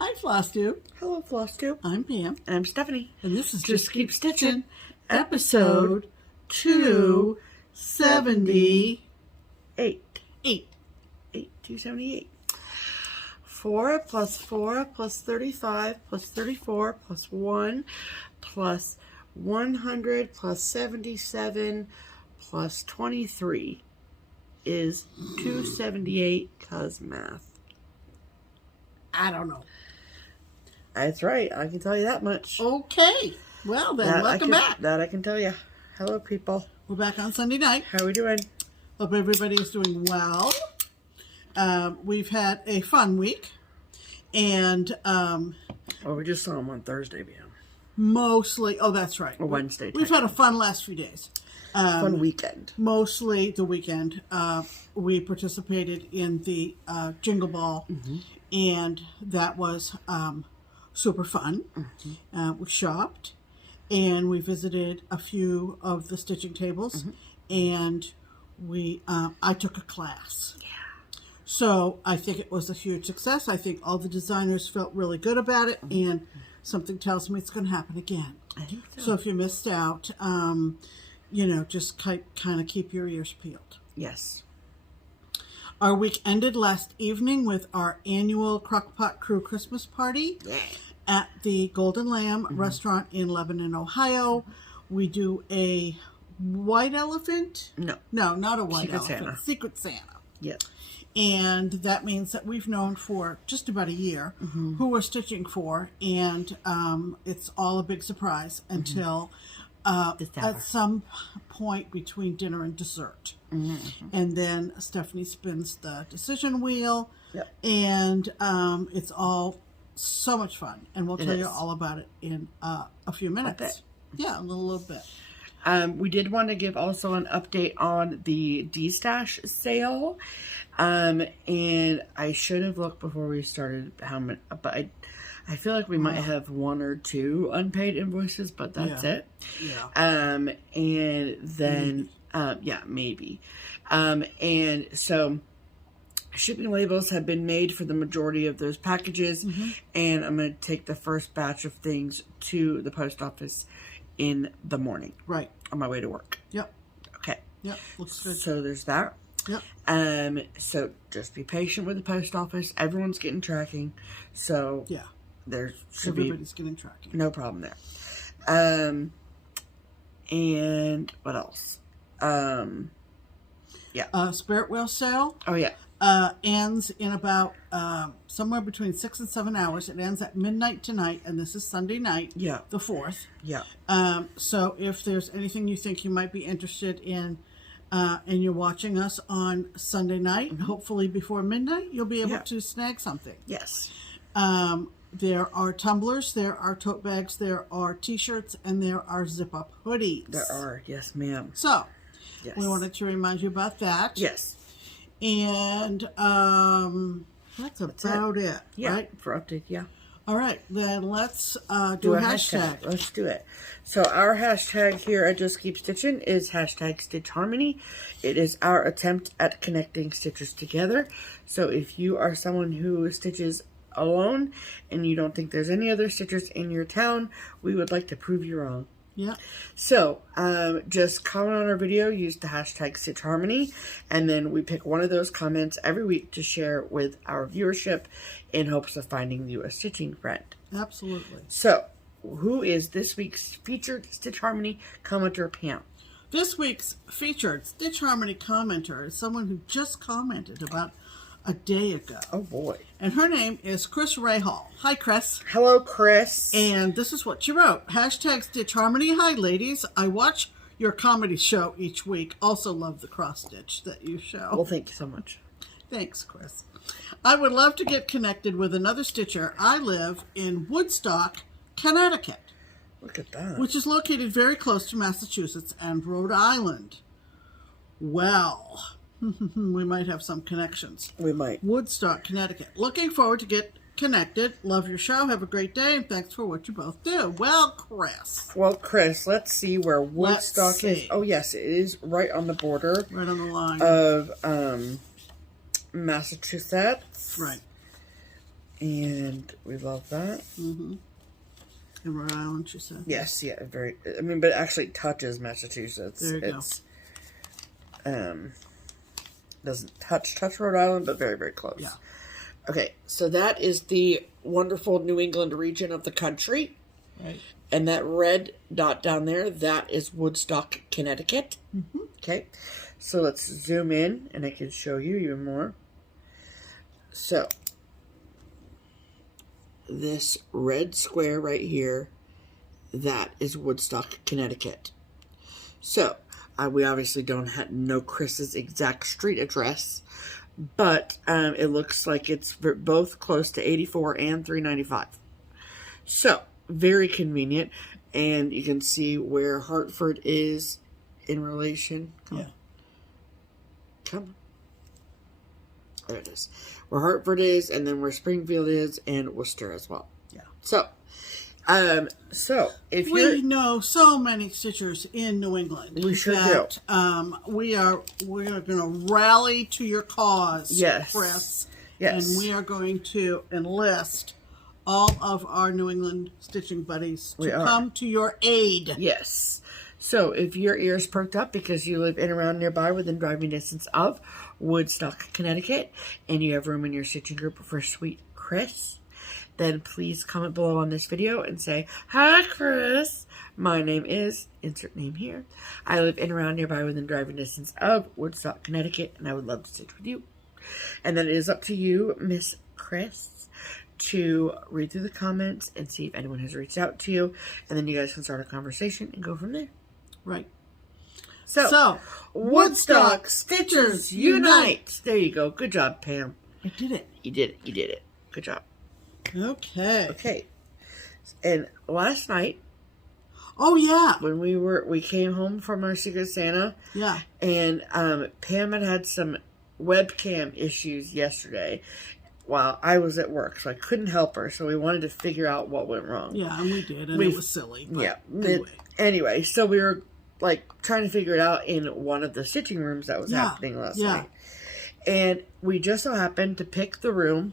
Hi, FlossTube. Hello, FlossTube. I'm Pam. And I'm Stephanie. And this is Just Keep Stitching, episode 278. 278. 4 plus 4 plus 35 plus 34 plus 1 plus 100 plus 77 plus 23 is 278 cause math. I don't know. That's right. I can tell you that much. Okay. Well, then, welcome back. That I can tell you. Hello, people. We're back on Sunday night. How are we doing? Hope everybody is doing well. We've had a fun week. And Well, we just saw them on Thursday, man. Mostly, oh, that's right. Or Wednesday. We've had a fun last few days. Fun weekend. Mostly the weekend. We participated in the Jingle Ball, and that was super fun. We shopped, and we visited a few of the stitching tables, and we I took a class. Yeah. So I think it was a huge success. I think all the designers felt really good about it, and something tells me it's going to happen again. I think so. So if you missed out, you know, just kind of keep your ears peeled. Yes. Our week ended last evening with our annual Crockpot Crew Christmas party at the Golden Lamb restaurant in Lebanon, Ohio. We do a white elephant. No, not a white Secret elephant. Santa. Secret Santa. Yep. And that means that we've known for just about a year who we're stitching for, and it's all a big surprise until at some point between dinner and dessert. And then Stephanie spins the decision wheel, and it's all so much fun. And we'll tell you all about it in a few minutes. Yeah, a little bit. We did want to give also an update on the Destash sale. And I should have looked before we started how many, but I feel like we might have 1 or 2 unpaid invoices, but that's it. Yeah. And then, maybe. And so shipping labels have been made for the majority of those packages. And I'm going to take the first batch of things to the post office in the morning. Right. On my way to work. Yep. Okay. Yep. Looks good. So there's that. Yep. So just be patient with the post office. Everyone's getting tracking. So yeah. There should Everybody's getting tracking. No problem there. And what else? Spirit Wear sale. Oh yeah. Ends in about somewhere between 6 and 7 hours. It ends at midnight tonight, and this is Sunday night. Yeah. The 4th. Yeah. So if there's anything you think you might be interested in, and you're watching us on Sunday night, hopefully before midnight, you'll be able to snag something. Yes. There are tumblers, there are tote bags, there are t-shirts, and there are zip-up hoodies. There are. Yes, ma'am. So, we wanted to remind you about that. Yes. And that's about it, yeah, right? For update, yeah. All right, then let's do a hashtag. Let's do it. So our hashtag here at Just Keep Stitchin' is hashtag Stitch Harmony. It is our attempt at connecting stitchers together. So if you are someone who stitches alone and you don't think there's any other stitchers in your town, we would like to prove you wrong. Yeah. So, just comment on our video, use the hashtag Stitch Harmony, and then we pick one of those comments every week to share with our viewership in hopes of finding you a stitching friend. Absolutely. So, who is this week's featured Stitch Harmony commenter, Pam? This week's featured Stitch Harmony commenter is someone who just commented about a day ago. Oh boy. And her name is Chris Rahal. Hi, Chris. Hello, Chris. And this is what she wrote. Hashtag Stitch Harmony. Hi, ladies. I watch your comedy show each week. Also love the cross stitch that you show. Well, thank you so much. Thanks, Chris. I would love to get connected with another stitcher. I live in Woodstock, Connecticut. Look at that. Which is located very close to Massachusetts and Rhode Island. Well, we might have some connections. We might. Woodstock, Connecticut. Looking forward to get connected. Love your show. Have a great day, and thanks for what you both do. Well, Chris. Well, Chris, let's see where Woodstock is. Oh, yes, it is right on the border. Right on the line. Of Massachusetts. Right. And we love that. Mm-hmm. In Rhode Island, she said. Yes, yeah, very. I mean, but it actually touches Massachusetts. There you go. Doesn't touch Rhode Island, but very, very close. Yeah. Okay, so that is the wonderful New England region of the country. Right. And that red dot down there, that is Woodstock, Connecticut. Mm-hmm. Okay, so let's zoom in, and I can show you even more. So, this red square right here, that is Woodstock, Connecticut. So, we obviously don't know Chris's exact street address, but it looks like it's both close to 84 and 395. So, very convenient, and you can see where Hartford is in relation. Come on. There it is. Where Hartford is, and then where Springfield is, and Worcester as well. Yeah. So if we know so many stitchers in New England. We sure do. We're going to rally to your cause, yes, Chris. Yes. And we are going to enlist all of our New England stitching buddies to come to your aid. Yes. So if your ears perked up because you live in and around nearby within driving distance of Woodstock, Connecticut, and you have room in your stitching group for sweet Chris, then please comment below on this video and say, "Hi, Chris. My name is," insert name here. "I live in and around nearby within driving distance of Woodstock, Connecticut, and I would love to stitch with you." And then it is up to you, Miss Chris, to read through the comments and see if anyone has reached out to you. And then you guys can start a conversation and go from there. Right. So Woodstock Stitchers Unite. There you go. Good job, Pam. I did it. You did it. You did it. Good job. Okay. Okay. And last night. Oh, yeah. When we came home from our Secret Santa. Yeah. And Pam had some webcam issues yesterday while I was at work, so I couldn't help her. So we wanted to figure out what went wrong. Yeah, and we did, and it was silly. But yeah. Anyway, so we were trying to figure it out in one of the stitching rooms that was happening last night. And we just so happened to pick the room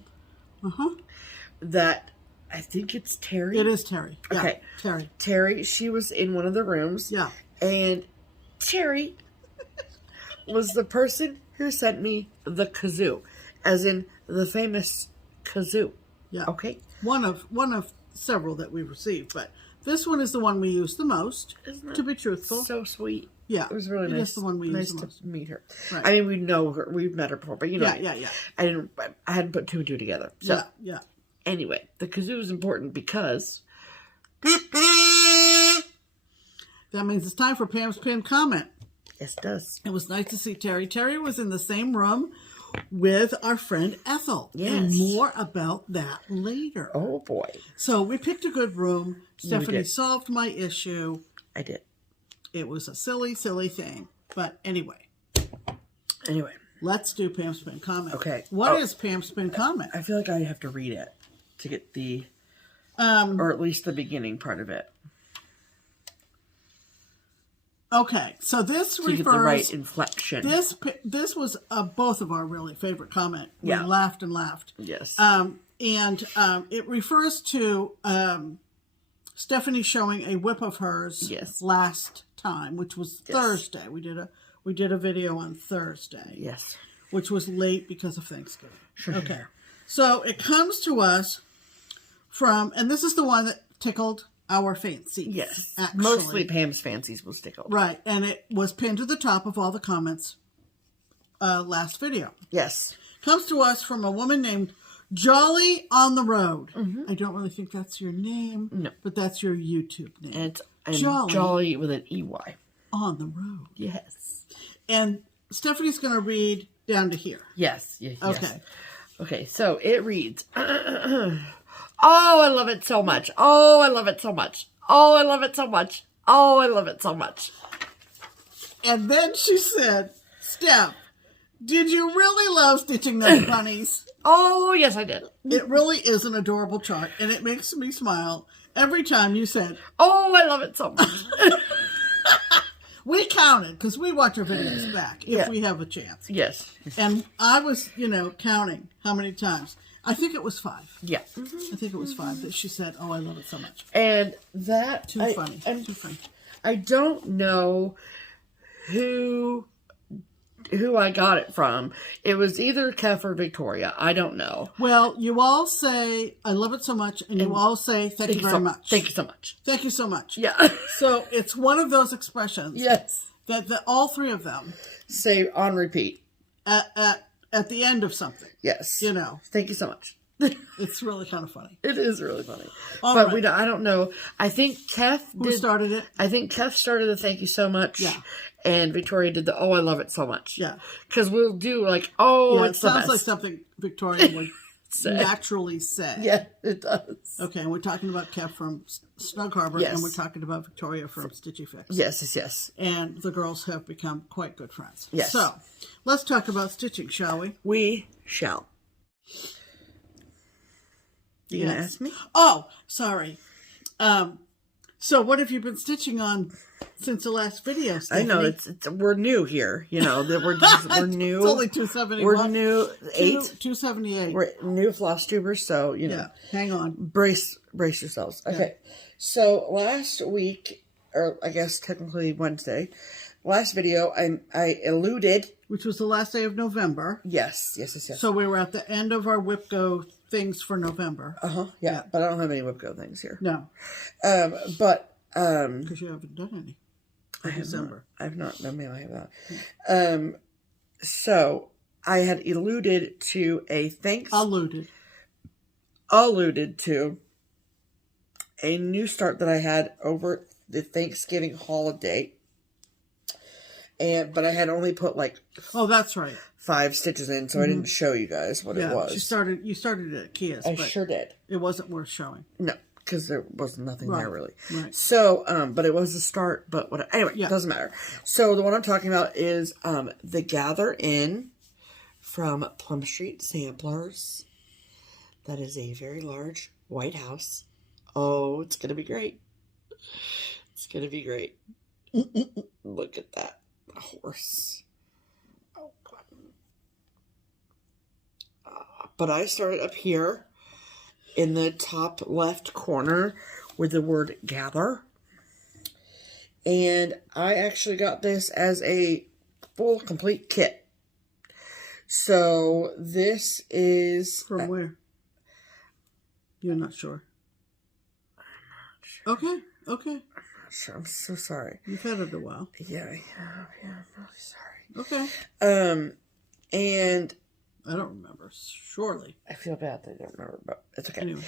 that I think it's Terry. It is Terry. Yeah, okay. Terry. Terry, she was in one of the rooms. Yeah. And Terry was the person who sent me the kazoo, as in the famous kazoo. Yeah. Okay. One of several that we received, but this one is the one we use the most. Isn't it? To be truthful. So sweet. Yeah. It was really nice. It is the one we use the most. Nice to meet her. Right. I mean, we know her. We've met her before, but you know. Yeah. I hadn't put two and two together. So, yeah. Anyway, the kazoo is important because that means it's time for Pam's pinned comment. Yes, it does. It was nice to see Terry. Terry was in the same room with our friend Ethel. Yes. And more about that later. Oh, boy. So we picked a good room. Stephanie solved my issue. I did. It was a silly, silly thing. But anyway. Let's do Pam's pinned comment. Okay. What is Pam's pinned comment? I feel like I have to read it to get the, or at least the beginning part of it. Okay, so this refers... To get the right inflection. This was both of our really favorite comment. We laughed and laughed. Yes. It refers to Stephanie showing a whip of hers last time, which was Thursday. We did a video on Thursday. Yes. Which was late because of Thanksgiving. Sure. Okay. So it comes to us from, and this is the one that tickled our fancy. Yes. Actually. Mostly Pam's fancies was tickled. Right. And it was pinned to the top of all the comments last video. Yes. Comes to us from a woman named Jolly on the Road. I don't really think that's your name. No. But that's your YouTube name. And it's Jolly with an EY. On the Road. Yes. And Stephanie's going to read down to here. Yes. Okay. Okay, so it reads, "Oh, I love it so much. Oh, I love it so much. Oh, I love it so much. Oh, I love it so much." And then she said, "Steph, did you really love stitching those bunnies?" Oh, yes, I did. It really is an adorable chart, and it makes me smile every time you said, "Oh, I love it so much." We counted, because we watch our videos back if we have a chance. Yes. And I was, counting how many times. I think it was 5. Yeah. I think it was 5 that she said, "Oh, I love it so much." And that Too funny. Too funny. I don't know who I got it from. It was either Kev or Victoria. I don't know. Well, you all say, "I love it so much," and you all say, "Thank you very much." Thank you so much. Thank you so much. Yeah. So it's one of those expressions. Yes. That all 3 of them say on repeat at the end of something. Yes. You know. Thank you so much. It's really kind of funny. It is really funny. But right. I don't know. I think Kev started it. I think Kev started the thank you so much. Yeah. And Victoria did the, "Oh, I love it so much." Yeah. Because we'll do like, "Oh, yeah, it's it sounds the best." like something Victoria would naturally say. Yeah, it does. Okay, and we're talking about Kev from Snug Harbor, Yes. and we're talking about Victoria from Stitchy Fix. Yes. And the girls have become quite good friends. Yes. So, let's talk about stitching, shall we? We shall. You gonna ask me? Oh, sorry. So what have you been stitching on since the last video, Stephanie? I know it's we're new here. You know that we're new. It's only 271. We're new 278. We're new FlossTubers, so you know. Yeah. Hang on. Brace yourselves. Okay. Yeah. So last week, or I guess technically Wednesday, last video I eluded. Which was the last day of November. Yes. So we were at the end of our WhipGo things for November. Yeah. But I don't have any WhipGo things here. No. But because you haven't done any. December. I've not. No, maybe I have not. So I had alluded to alluded to a new start that I had over the Thanksgiving holiday. But I had only put like that's right, 5 stitches in, so I didn't show you guys what it was. You started it at Kia's. I sure did. It wasn't worth showing. No, because there was nothing there really. Right. So, but it was a start. But what? Anyway, it doesn't matter. So the one I'm talking about is the Gather In from Plum Street Samplers. That is a very large white house. Oh, it's gonna be great. It's gonna be great. Look at that. A horse. Oh, God. But I started up here in the top left corner with the word Gather. And I actually got this as a full, complete kit. So this is... From where? You're not sure. I'm not sure. Okay. Sure. I'm so sorry. You've had it a while. Yeah, I have. Yeah, I'm really sorry. Okay. And I don't remember. Surely. I feel bad that I don't remember, but it's okay. Anyway.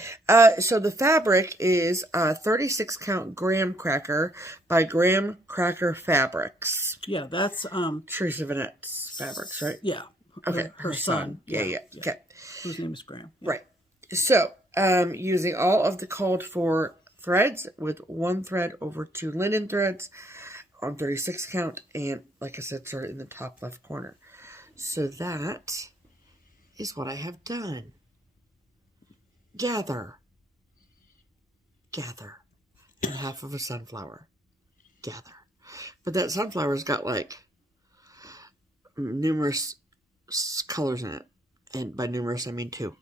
So the fabric is 36 count graham cracker by Graham Cracker Fabrics. Yeah, that's Teresa Vanette's fabrics, right? Yeah. Okay. Her son. Yeah. Okay. Whose name is Graham. Right. So, using all of the called for threads with 1 thread over 2 linen threads on 36 count, and like I said, sort of in the top left corner. So that is what I have done. Gather, and half of a sunflower. Gather, but that sunflower's got like numerous colors in it, and by numerous I mean 2.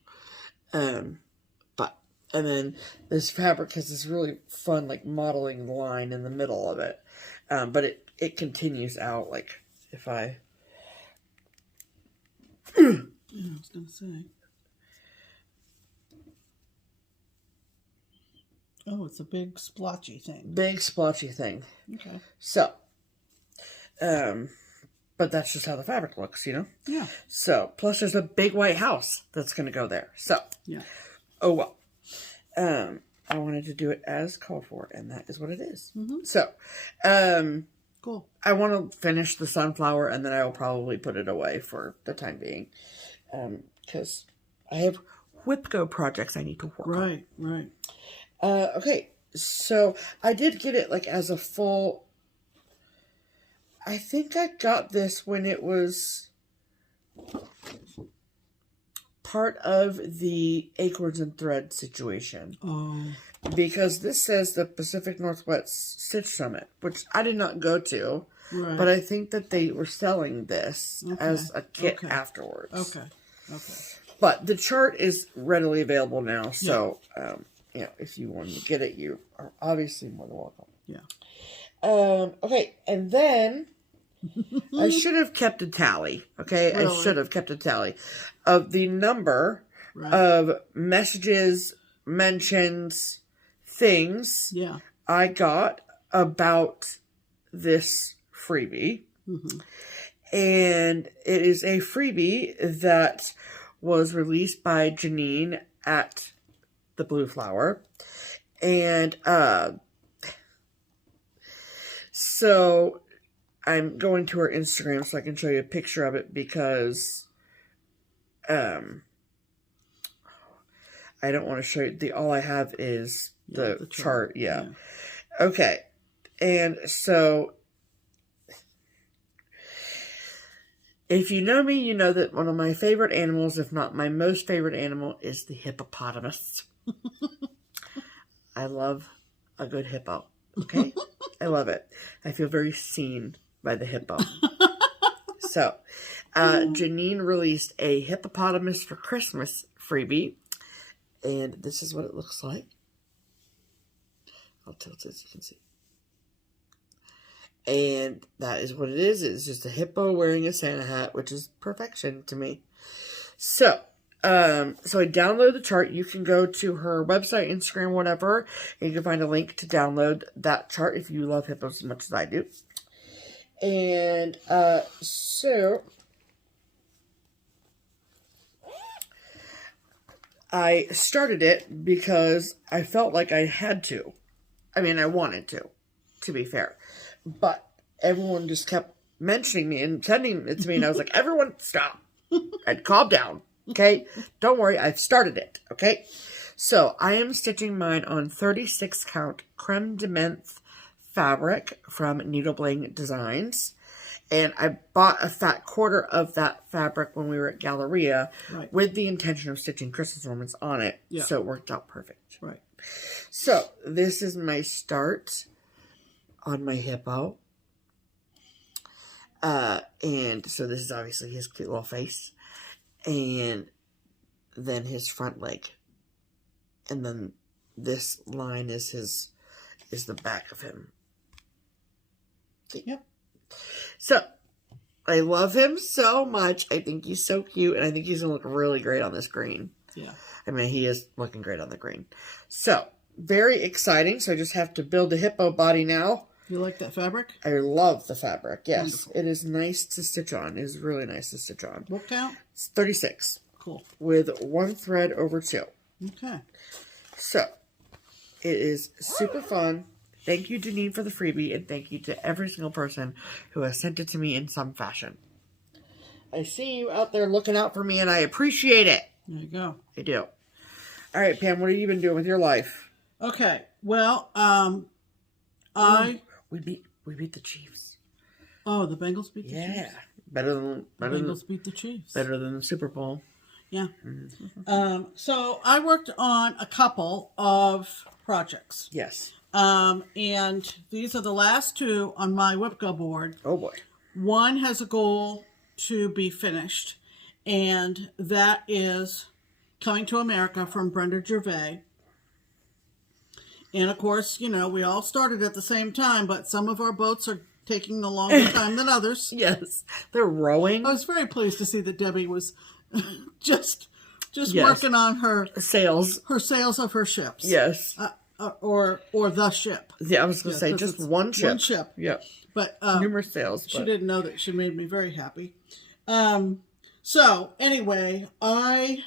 And then this fabric has this really fun, like, modeling line in the middle of it. But it continues out, like, if I... Yeah, I was going to say. Oh, it's a big splotchy thing. Big splotchy thing. Okay. So, but that's just how the fabric looks, you know? Yeah. So, plus there's a big white house that's going to go there. So, yeah. Oh, well. I wanted to do it as called for, and that is what it is. Mm-hmm. So, cool. I want to finish the sunflower, and then I will probably put it away for the time being, because I have WhipGo projects I need to work on. Right. Okay, so I did get it like as a full. I think I got this when it was part of the Acorns and Thread situation. Oh. Because this says the Pacific Northwest Stitch Summit, which I did not go to. Right. But I think that they were selling this as a kit afterwards. Okay. But the chart is readily available now. So, you know, if you want to get it, you are obviously more than welcome. Yeah. Okay. And then I should have kept a tally. Okay. Really? I should have kept a tally of the number of messages, mentions, things I got about this freebie. And it is a freebie that was released by Janine at the Blue Flower. And so I'm going to her Instagram so I can show you a picture of it, because I don't want to show you all I have is the chart. Yeah. Okay. And so if you know me, you know that one of my favorite animals, if not my most favorite animal, is the hippopotamus. I love a good hippo. Okay? I love it. I feel very seen by the hippo. So, Janine released a hippopotamus for Christmas freebie. And this is what it looks like. I'll tilt it so you can see. And that is what it is. It's just a hippo wearing a Santa hat, which is perfection to me. So, so I download the chart. You can go to her website, Instagram, whatever, and you can find a link to download that chart if you love hippos as much as I do. And, so I started it because I felt like I had to. I mean, I wanted to be fair. But everyone just kept mentioning me and sending it to me. And I was like, everyone, stop. And calm down. Okay? Don't worry. I've started it. Okay? So, I am stitching mine on 36 count creme de menthe fabric from Needle Bling Designs. And I bought a fat quarter of that fabric when we were at Galleria with the intention of stitching Christmas ornaments on it. Yeah. So, it worked out perfect. Right. So, this is my start on my hippo. And so this is obviously his cute little face. And then his front leg. And then this line is the back of him. Yep. So, I love him so much. I think he's so cute. And I think he's going to look really great on this green. Yeah. I mean, he is looking great on the green. So, very exciting. So, I just have to build a hippo body now. You like that fabric? I love the fabric, yes. Wonderful. It is nice to stitch on. It is really nice to stitch on. What count? It's 36. Cool. With 1 thread over 2. Okay. So, it is super fun. Thank you, Janine, for the freebie, and thank you to every single person who has sent it to me in some fashion. I see you out there looking out for me, and I appreciate it. There you go. I do. All right, Pam, what have you been doing with your life? Okay. Well, We beat the Chiefs. Oh, the Bengals beat the Chiefs? Yeah. Better than Bengals beat the Chiefs. Better than the Super Bowl. Yeah. So I worked on a couple of projects. Yes. And these are the last 2 on my Whipco board. Oh boy. One has a goal to be finished, and that is Coming to America from Brenda Gervais. And, of course, you know, we all started at the same time, but some of our boats are taking a longer time than others. Yes. They're rowing. I was very pleased to see that Debbie was just working on her sails of her ships. Yes. Or the ship. Yeah, I was going to say just one ship. One ship. Yeah. But numerous sails. She didn't know that. She made me very happy. So, anyway, I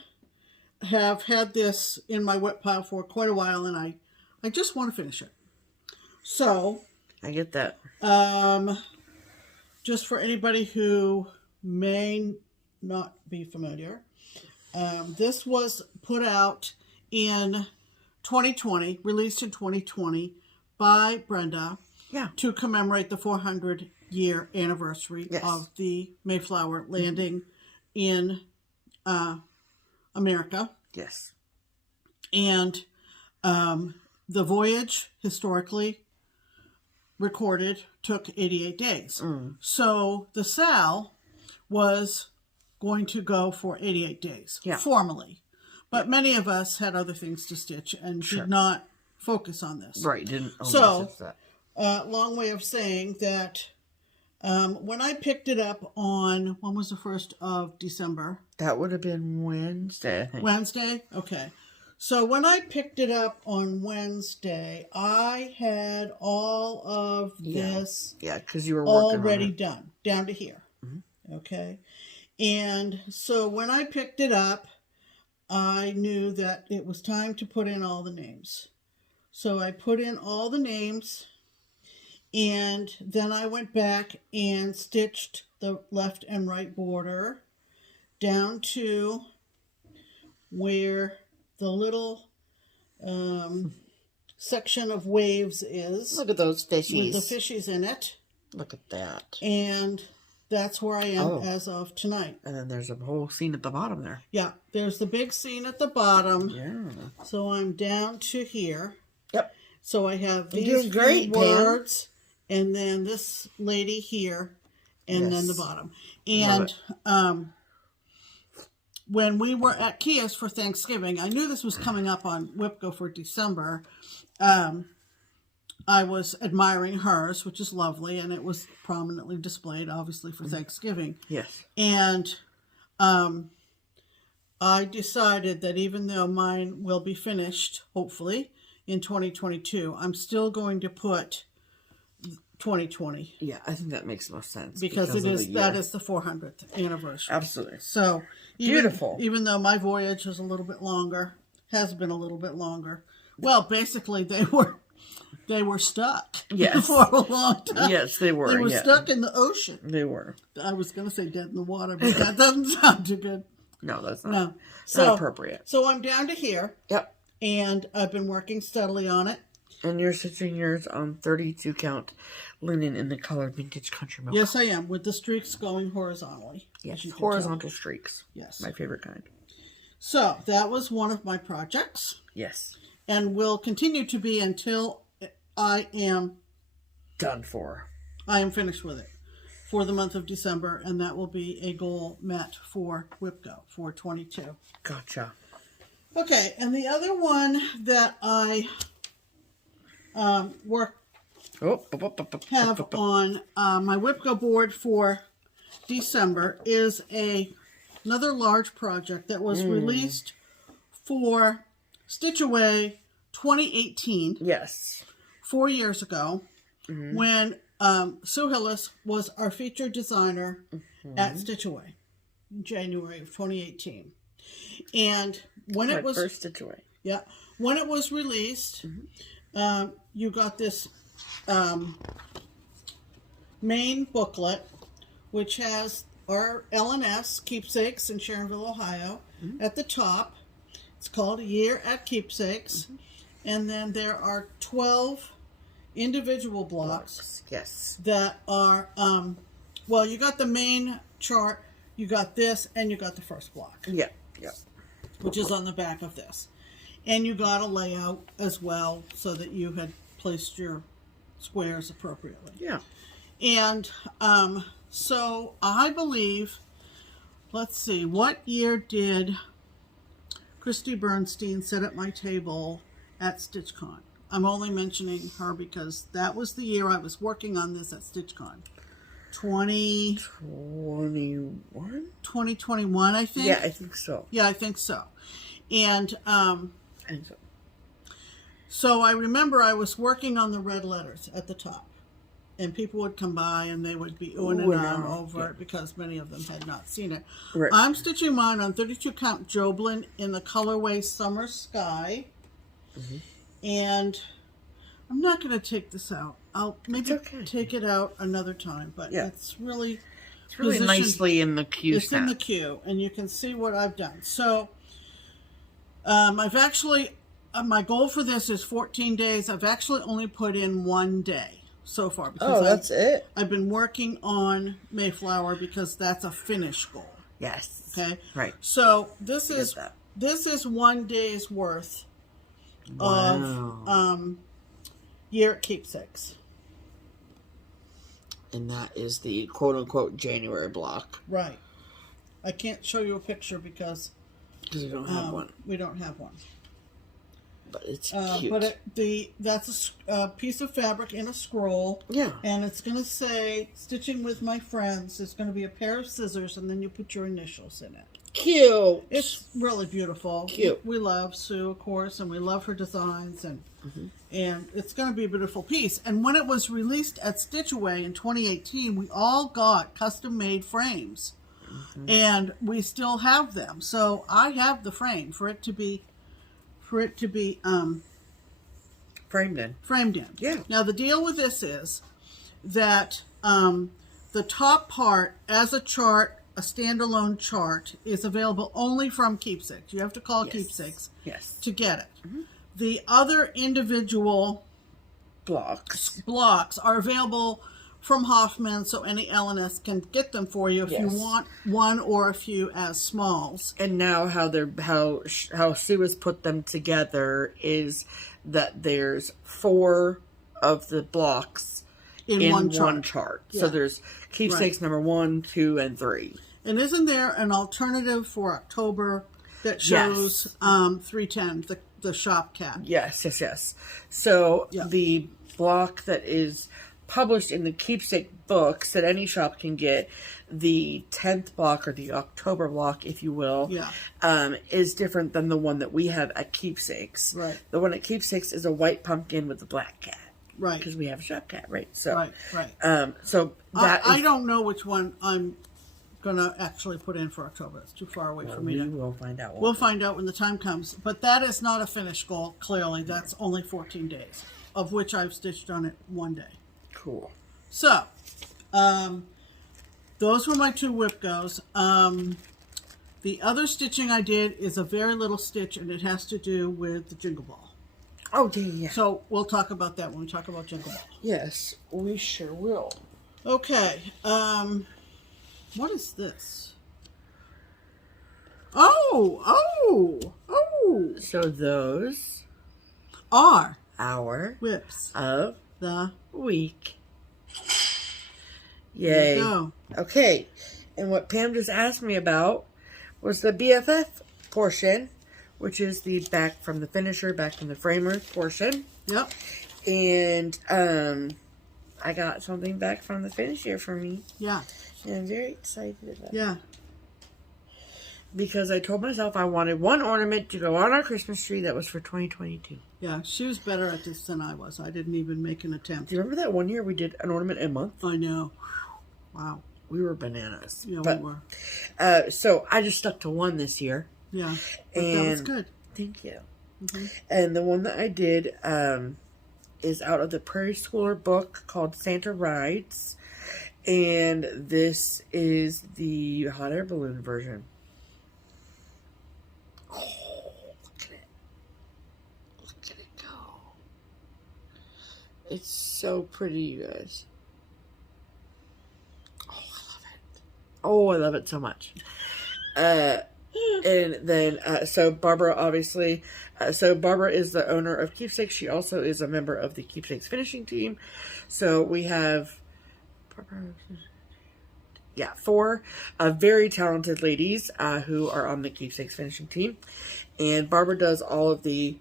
have had this in my wet pile for quite a while, and I just want to finish it. So, I get that. Just for anybody who may not be familiar, this was put out in 2020, released in 2020 by Brenda to commemorate the 400-year anniversary of the Mayflower landing in America. Yes. And the voyage, historically recorded, took 88 days. So the Sal was going to go for 88 days, Yeah. formally. But many of us had other things to stitch and did not focus on this. Right, didn't So, that. long way of saying that when I picked it up on, when was the 1st of December? That would have been Wednesday, I think. Wednesday? Okay. So when I picked it up on Wednesday, I had all of this because you were working already on it. done, down to here. Okay. And so when I picked it up, I knew that it was time to put in all the names. So I put in all the names, and then I went back and stitched the left and right border down to where the little section of waves is. Look at those fishies. With the fishies in it. Look at that. And that's where I am as of tonight. And then there's a whole scene at the bottom there. Yeah, there's the big scene at the bottom. Yeah. So I'm down to here. Yep. So I have these doing great, words, and then this lady here, and then the bottom. And when we were at Kia's for Thanksgiving, I knew this was coming up on WIPGO for December. I was admiring hers, which is lovely, and it was prominently displayed, obviously, for Thanksgiving. Yes. And I decided that even though mine will be finished, hopefully, in 2022, I'm still going to put 2020. Yeah, I think that makes most sense. Because it is that is the 400th anniversary. Absolutely. So Beautiful. Even though my voyage is a little bit longer, has been a little bit longer. Well, basically they were stuck for a long time. Yes, they were. They were stuck in the ocean. They were. I was going to say dead in the water, but that doesn't sound too good. No, that's not. No. Not appropriate. So I'm down to here. Yep. And I've been working steadily on it. And you're stitching yours on 32 count linen in the color Vintage Country Milk. Yes, I am, with the streaks going horizontally. Yes, horizontal streaks. Yes. My favorite kind. So that was one of my projects. Yes. And will continue to be until I am done for. I am finished with it for the month of December, and that will be a goal met for WIPGO for 22. Gotcha. Okay, and the other one that I have on my WIPGO board for December is another large project that was released for Stitch Away 2018. Yes. 4 years ago, when Sue Hillis was our featured designer at Stitch Away in January of 2018. And when it was first Stitch Away. Yeah. When it was released, you got this main booklet, which has our LNS, Keepsakes in Sharonville, Ohio, at the top. It's called A Year at Keepsakes. And then there are 12 individual blocks. Yes. That are, well, you got the main chart, you got this, and you got the first block. Yeah. Yeah. Which is on the back of this. And you got a layout as well so that you had placed your squares appropriately. Yeah. And so I believe, let's see, what year did Christy Bernstein sit at my table at StitchCon? I'm only mentioning her because that was the year I was working on this at StitchCon. 2021, I think. Yeah, I think so. Yeah, I think so. And I think so. So I remember I was working on the red letters at the top. And people would come by and they would be oohing and ahhing over it because many of them had not seen it. Right. I'm stitching mine on 32 count Joblin in the colorway Summer Sky. And I'm not going to take this out. I'll maybe take it out another time, but it's really nicely in the queue. It's in the queue, and you can see what I've done. So I've actually, my goal for this is 14 days. I've actually only put in 1 day so far. Because that's it? I've been working on Mayflower because that's a finish goal. Yes. Okay? Right. So this is 1 day's worth of Year at Keepsakes. And that is the quote-unquote January block. Right. I can't show you a picture because we don't have one. We don't have one. But it's cute. But that's a piece of fabric in a scroll. Yeah. And it's going to say, stitching with my friends. It's going to be a pair of scissors, and then you put your initials in it. Cute. It's really beautiful. Cute. We love Sue, of course, and we love her designs, and it's going to be a beautiful piece. And when it was released at Stitch Away in 2018, we all got custom-made frames, and we still have them. So I have the frame for it to be framed in. Framed in. Yeah. Now the deal with this is that the top part, as a chart, a standalone chart, is available only from Keepsakes. You have to call Keepsakes to get it. The other individual blocks are available from Hoffman, so any LNS can get them for you if you want one or a few as smalls. And now how Sue has put them together is that there's 4 of the blocks in one chart. Yeah. So there's Keepsakes number 1, 2, and 3. And isn't there an alternative for October that shows 310, the shop cat? Yes. So the block that is published in the Keepsake books that any shop can get, the 10th block, or the October block, if you will, is different than the one that we have at Keepsakes. Right. The one at Keepsakes is a white pumpkin with a black cat. Right. Because we have a shop cat, right? So, right. So that I don't know which one I'm going to actually put in for October. It's too far away for me to... We'll find out. We'll find out when the time comes. But that is not a finished goal, clearly. That's only 14 days, of which I've stitched on it 1 day. Cool. So, those were my 2 whip goes. The other stitching I did is a very little stitch, and it has to do with the Jingle Ball. Oh, yeah. So, we'll talk about that when we talk about Jingle Ball. Yes, we sure will. Okay. What is this? Oh! So those are our whips of the week. Yay. There you go. Okay. And what Pam just asked me about was the BFF portion, which is the back from the finisher, back from the framer portion. Yep. And I got something back from the finisher for me. Yeah. And I'm very excited about it. Yeah. Because I told myself I wanted one ornament to go on our Christmas tree that was for 2022. Yeah, she was better at this than I was. I didn't even make an attempt. Do you remember that one year we did an ornament a month? I know. Wow. We were bananas. Yeah, but, we were. So I just stuck to one this year. Yeah. But that was good. Thank you. And the one that I did is out of the Prairie Schooler book called Santa Rides. And this is the hot air balloon version. Oh, look at it. Look at it go. It's so pretty, you guys. Oh, I love it. Oh, I love it so much. And then, so Barbara, obviously, so Barbara is the owner of Keepsakes. She also is a member of the Keepsakes finishing team. So we have, 4 very talented ladies who are on the Keepsakes finishing team. And Barbara does all of the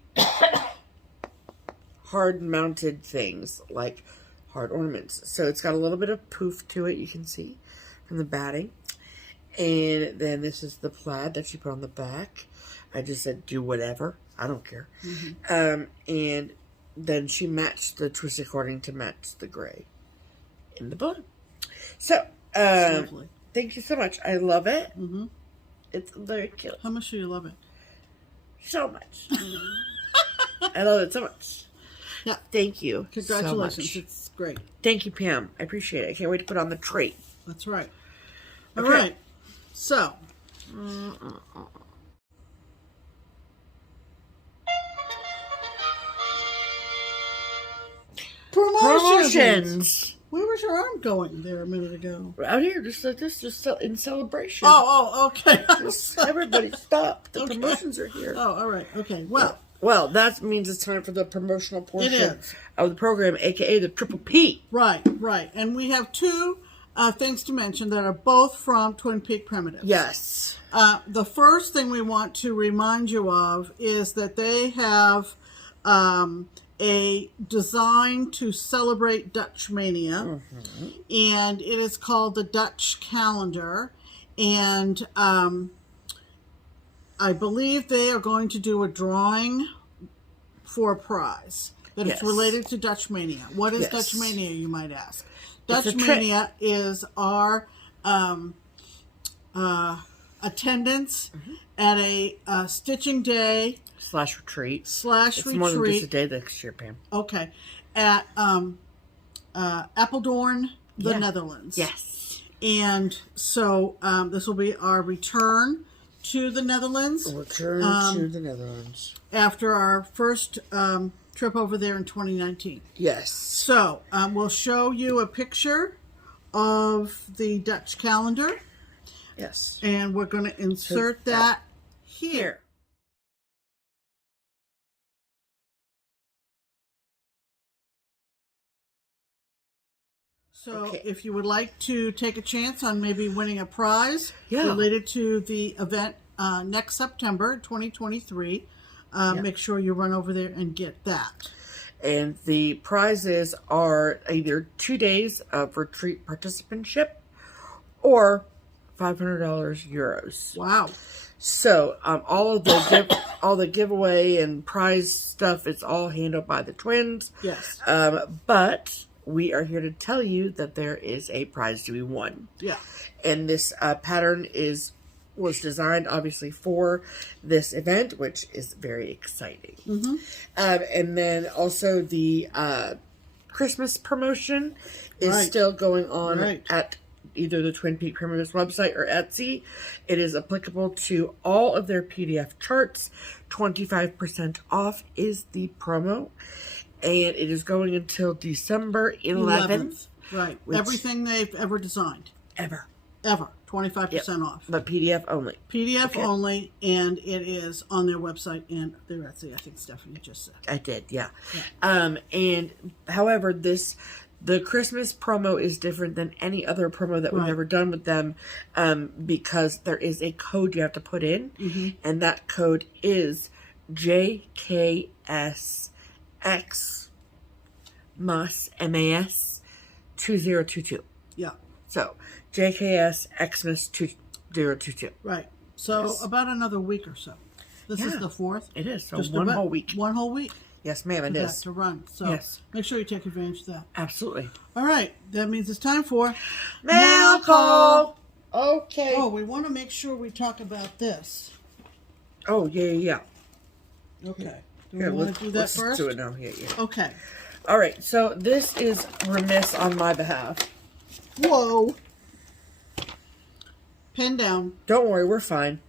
hard mounted things, like hard ornaments. So it's got a little bit of poof to it, you can see from the batting. And then this is the plaid that she put on the back. I just said, do whatever. I don't care. And then she matched the twisted cording to match the gray in the bottom. So, thank you so much. I love it. It's very cute. How much do you love it? So much. I love it so much. Yeah. Thank you. Congratulations. So much. It's great. Thank you, Pam. I appreciate it. I can't wait to put on the tray. That's right. All right. So. Promotions. Where was your arm going there a minute ago? Out here, just in celebration. Oh, okay. Everybody stop. The promotions are here. Oh, all right. Okay. Well, that means it's time for the promotional portion it is. of the program, aka the Triple P. Right. And we have 2 things to mention that are both from Twin Peak Primitives. Yes. The first thing we want to remind you of is that they have a design to celebrate DutchMaynia, and it is called the Dutch Calendar, and I believe they are going to do a drawing for a prize that is related to DutchMaynia. What is DutchMaynia, you might ask? DutchMaynia is our attendance at a stitching day / retreat. It's retreat. More than just a day this year, Pam. Okay. At Appledorn, the Netherlands. Yes. And so this will be our return to the Netherlands. Return to the Netherlands. After our first trip over there in 2019. Yes. So we'll show you a picture of the Dutch calendar. Yes. And we're going to insert that here. So if you would like to take a chance on maybe winning a prize related to the event next September 2023, make sure you run over there and get that. And the prizes are either 2 days of retreat participantship or $500 euros. Wow. So all the giveaway and prize stuff is all handled by the twins. Yes. But we are here to tell you that there is a prize to be won. Yeah. And this pattern was designed obviously for this event, which is very exciting. And then also the Christmas promotion is still going on at either the Twin Peak Primitives website or Etsy. It is applicable to all of their PDF charts. 25% off is the promo. And it is going until December 11th. Right. Everything they've ever designed. Ever. 25% off. But PDF only. PDF only, and it is on their website and their Etsy, I think Stephanie just said. I did, yeah. And however, the Christmas promo is different than any other promo that we've ever done with them, because there is a code you have to put in, and that code is JKS MAS 2022. Yeah. So JKS Xmas 2022. Right. So about another week or so. This is the 4th. It is. So just one whole week. One whole week. Yes, ma'am, it is. To run. So make sure you take advantage of that. Absolutely. All right. That means it's time for mail call. Okay. Oh, we want to make sure we talk about this. Oh, yeah. Okay. Do we want to do that first? Let's do it now. Yeah. Okay. All right. So this is remiss on my behalf. Whoa. Pen down. Don't worry, we're fine.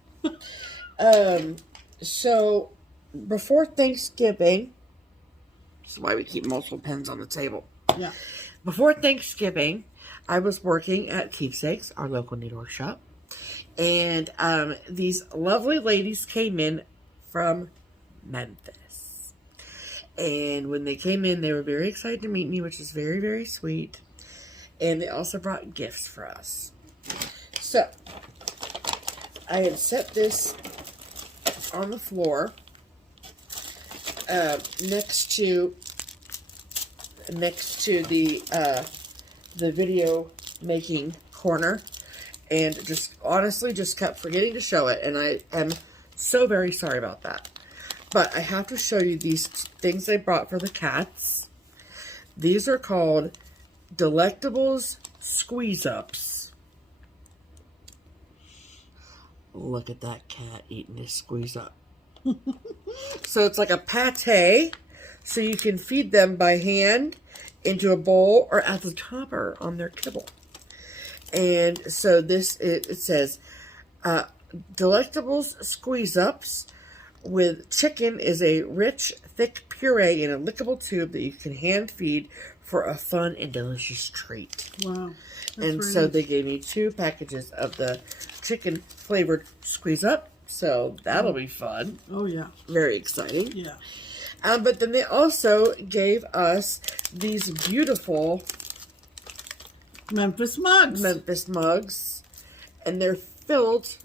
So before Thanksgiving, this is why we keep multiple pens on the table. Yeah. Before Thanksgiving, I was working at Keepsakes, our local needlework shop, and these lovely ladies came in from Memphis. And when they came in, they were very excited to meet me, which is very, very sweet. And they also brought gifts for us. So, I had set this on the floor next to the video making corner, and just honestly just kept forgetting to show it, and I am so very sorry about that. But I have to show you these things I brought for the cats. These are called Delectables Squeeze-Ups. Look at that cat eating his squeeze-up. So it's like a pate, so you can feed them by hand into a bowl or at the topper on their kibble. And so this, it says, Delectables Squeeze-Ups with chicken is a rich, thick puree in a lickable tube that you can hand feed for a fun and delicious treat. Wow. And so they gave me 2 packages of the chicken flavored squeeze up. So that'll be fun. Oh, yeah. Very exciting. Yeah. But then they also gave us these beautiful Memphis mugs. Memphis mugs. And they're filled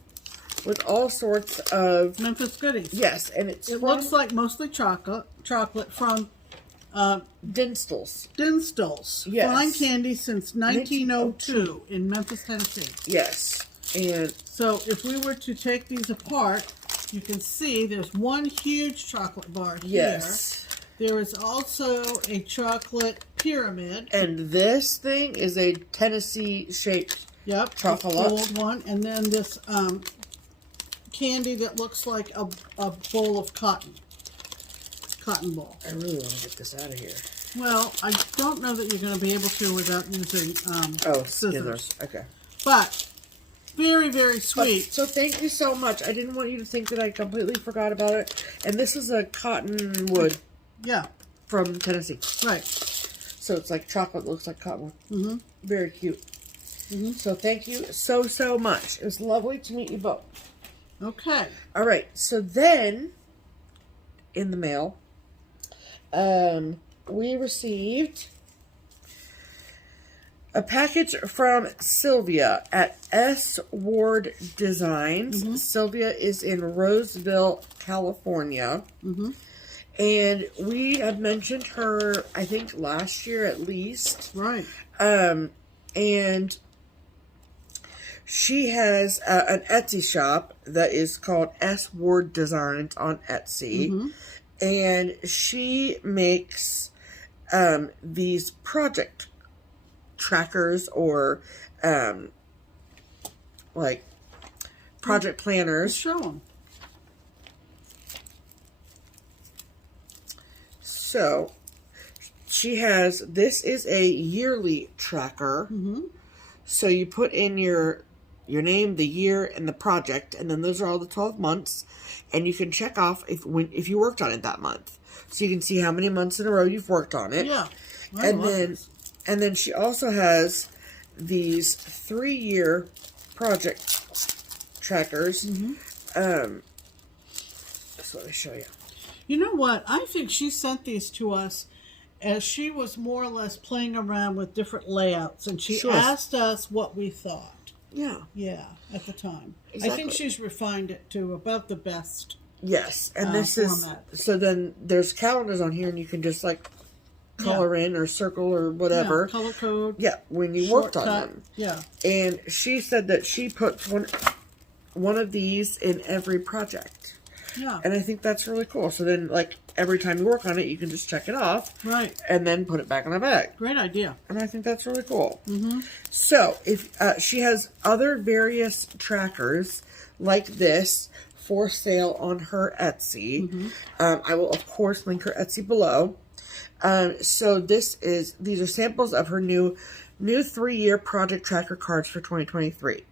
with all sorts of Memphis goodies. Yes, and it looks like mostly chocolate from Dinstall's. Dinstall's. Yes. Fine candy since 1902 in Memphis, Tennessee. Yes. And so if we were to take these apart, you can see there's one huge chocolate bar here. yes. There is also a chocolate pyramid. And this thing is a Tennessee shaped chocolate. Gold one. And then this candy that looks like a bowl of cotton. Cotton ball. I really want to get this out of here. Well, I don't know that you're going to be able to without using scissors. Okay. But very, very sweet. So thank you so much. I didn't want you to think that I completely forgot about it. And this is a cottonwood. Yeah. From Tennessee. Right. So it's like chocolate, looks like cottonwood. Mm-hmm. Very cute. Mm-hmm. So thank you so, so much. It was lovely to meet you both. Okay. All right. So then, in the mail, we received a package from Sylvia at S. Ward Designs. Mm-hmm. Sylvia is in Roseville, California. Mm-hmm. And we had mentioned her, I think, last year at least. Right. And she has an Etsy shop that is called S. Ward Designs on Etsy. Mm-hmm. And she makes these project trackers or like project planners. Let's show them. So she has, this is a yearly tracker. Mm-hmm. So you put in your name, the year, and the project, and then those are all the 12 months, and you can check off if you worked on it that month. So you can see how many months in a row you've worked on it. Yeah. And then she also has these 3-year project trackers. Mm-hmm. So let me show you. You know what? I think she sent these to us as she was more or less playing around with different layouts, and she asked us what we thought. Yeah. Yeah, at the time. Exactly. I think she's refined it to about the best. Yes, and this format. is, so then there's calendars on here, and you can just like color in or circle or whatever. Yeah, color code. Yeah, when you worked on them. Yeah. And she said that she puts one of these in every project. Yeah. And I think that's really cool. So then, like, every time you work on it, you can just check it off. Right. And then put it back in a bag. Great idea. And I think that's really cool. Mm-hmm. So, if she has other various trackers like this for sale on her Etsy. Mm-hmm. I will, of course, link her Etsy below. So these are samples of her new 3-year project tracker cards for 2023.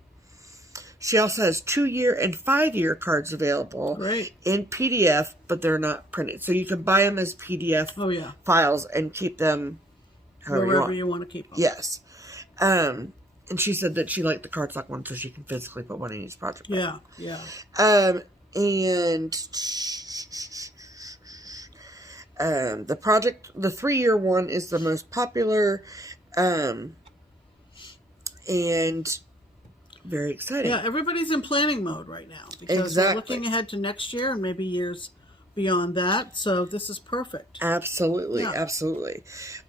She also has 2-year and 5-year cards available in PDF, but they're not printed. So you can buy them as PDF files and keep them wherever you want to keep them. Yes. And she said that she liked the cardstock one so she can physically put one in each project. Yeah, yeah. And the 3-year one is the most popular, and very exciting. Yeah, everybody's in planning mode right now because they're looking ahead to next year and maybe years beyond that. So this is perfect. Absolutely, absolutely.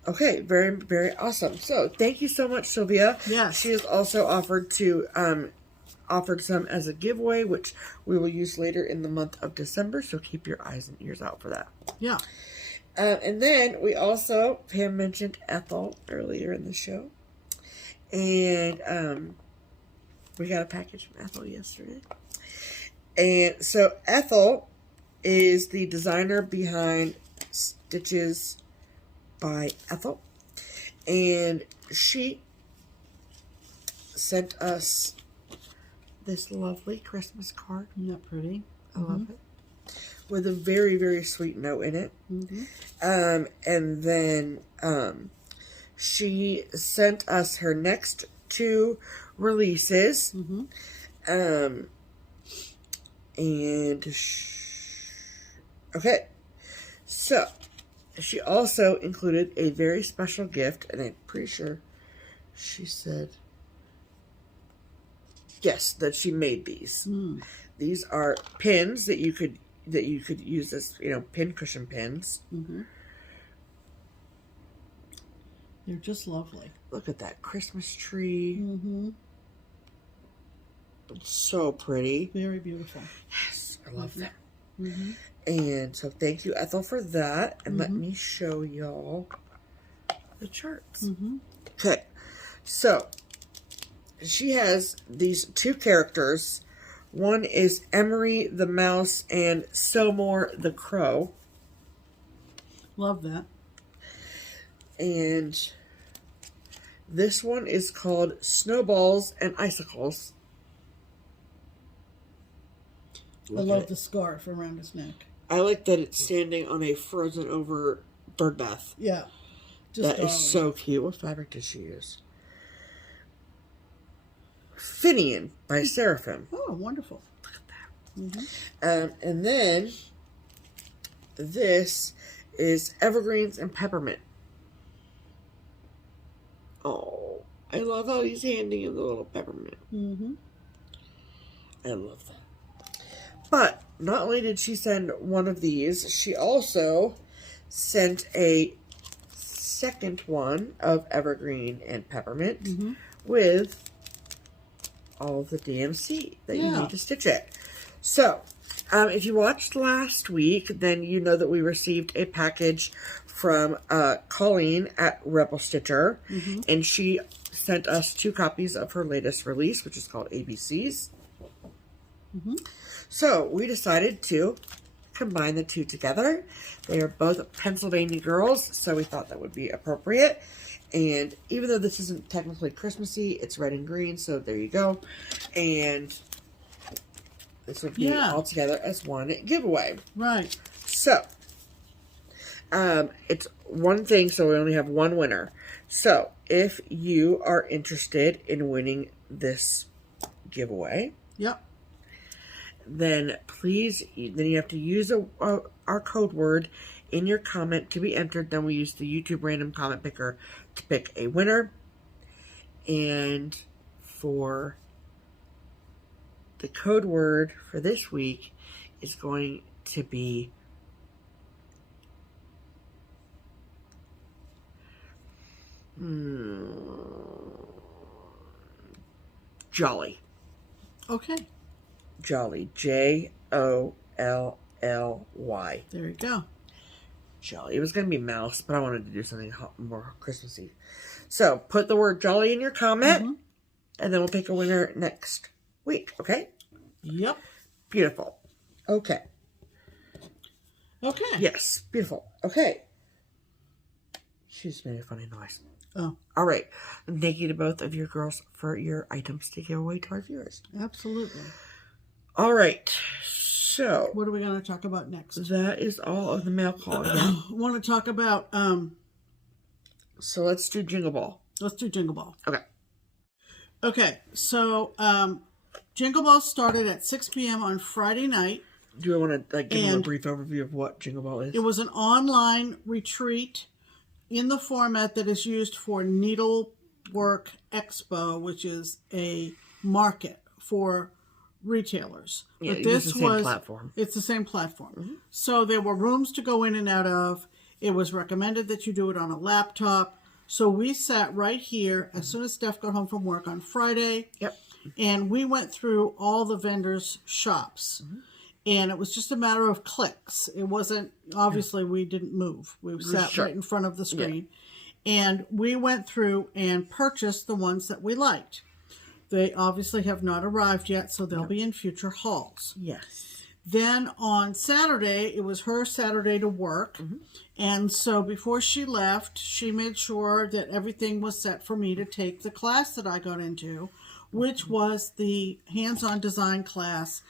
Okay, very, very awesome. So thank you so much, Sylvia. Yes. She has also offered some as a giveaway, which we will use later in the month of December. So keep your eyes and ears out for that. Yeah. And then we also, Pam mentioned Ethel earlier in the show. And we got a package from Ethel yesterday. And so Ethel is the designer behind Stitches by Ethel. And she sent us this lovely Christmas card. Isn't that pretty? I love it. With a very, very sweet note in it. Mm-hmm. And then she sent us her next 2 releases. Mm-hmm. Okay. So, she also included a very special gift, and I'm pretty sure she said, yes, that she made these. These are pins that you could use as, you know, pin cushion pins. They're just lovely. Look at that Christmas tree. It's so pretty. Very beautiful. Yes, I love them. And so thank you, Ethel, for that. And let me show y'all the charts. Okay, so she has these two characters. One is Emery the mouse and Selmore the crow. Love that. And this one is called Snowballs and Icicles. I love the scarf around his neck. I like that it's standing on a frozen over bird bath. Yeah. That is so cute. What fabric did she use? Finian by Seraphim. Oh, wonderful. Look at that. And then this is Evergreens and Peppermint. Oh, I love how he's handing him the little peppermint. I love that. But not only did she send one of these, she also sent a second one of Evergreen and Peppermint with all of the DMC that you need to stitch it. So, if you watched last week, then you know that we received a package from Colleen at Rebel Stitcher, and she sent us 2 copies of her latest release, which is called ABCs. So we decided to combine the two together. They are both Pennsylvania girls, so we thought that would be appropriate. And even though this isn't technically Christmassy, it's red and green, so there you go. And this would be all together as one giveaway. Right. So, it's one thing, so we only have one winner. So, if you are interested in winning this giveaway, then please, then you have to use our code word in your comment to be entered. Then we use the YouTube random comment picker to pick a winner. And for the code word for this week is going to be Jolly. Okay. Jolly. Jolly. There you go. Jolly. It was going to be mouse, but I wanted to do something more Christmassy. So put the word Jolly in your comment, and then we'll pick a winner next week. Okay? Yep. Beautiful. Okay. Okay. Yes. Beautiful. Okay. She just made a funny noise. Oh. All right. Thank you to both of your girls for your items to give away to our viewers. Absolutely. All right. So, what are we going to talk about next? That is all of the mail call. I want to talk about... So, let's do Jingle Ball. Let's do Jingle Ball. Okay. Okay. So, Jingle Ball started at 6 p.m. on Friday night. Do I want to give them a brief overview of what Jingle Ball is? It was an online retreat in the format that is used for Needlework Expo, which is a market for retailers. Yeah, but this it's the same platform. It's the same platform. So there were rooms to go in and out of. It was recommended that you do it on a laptop. So we sat right here as soon as Steph got home from work on Friday. Yep. And we went through all the vendors' shops. And it was just a matter of clicks. It wasn't, obviously, we didn't move. We sat right in front of the screen. Yeah. And we went through and purchased the ones that we liked. They obviously have not arrived yet, so they'll be in future hauls. Yes. Then on Saturday, it was her Saturday to work. And so before she left, she made sure that everything was set for me to take the class that I got into, which was the hands-on design class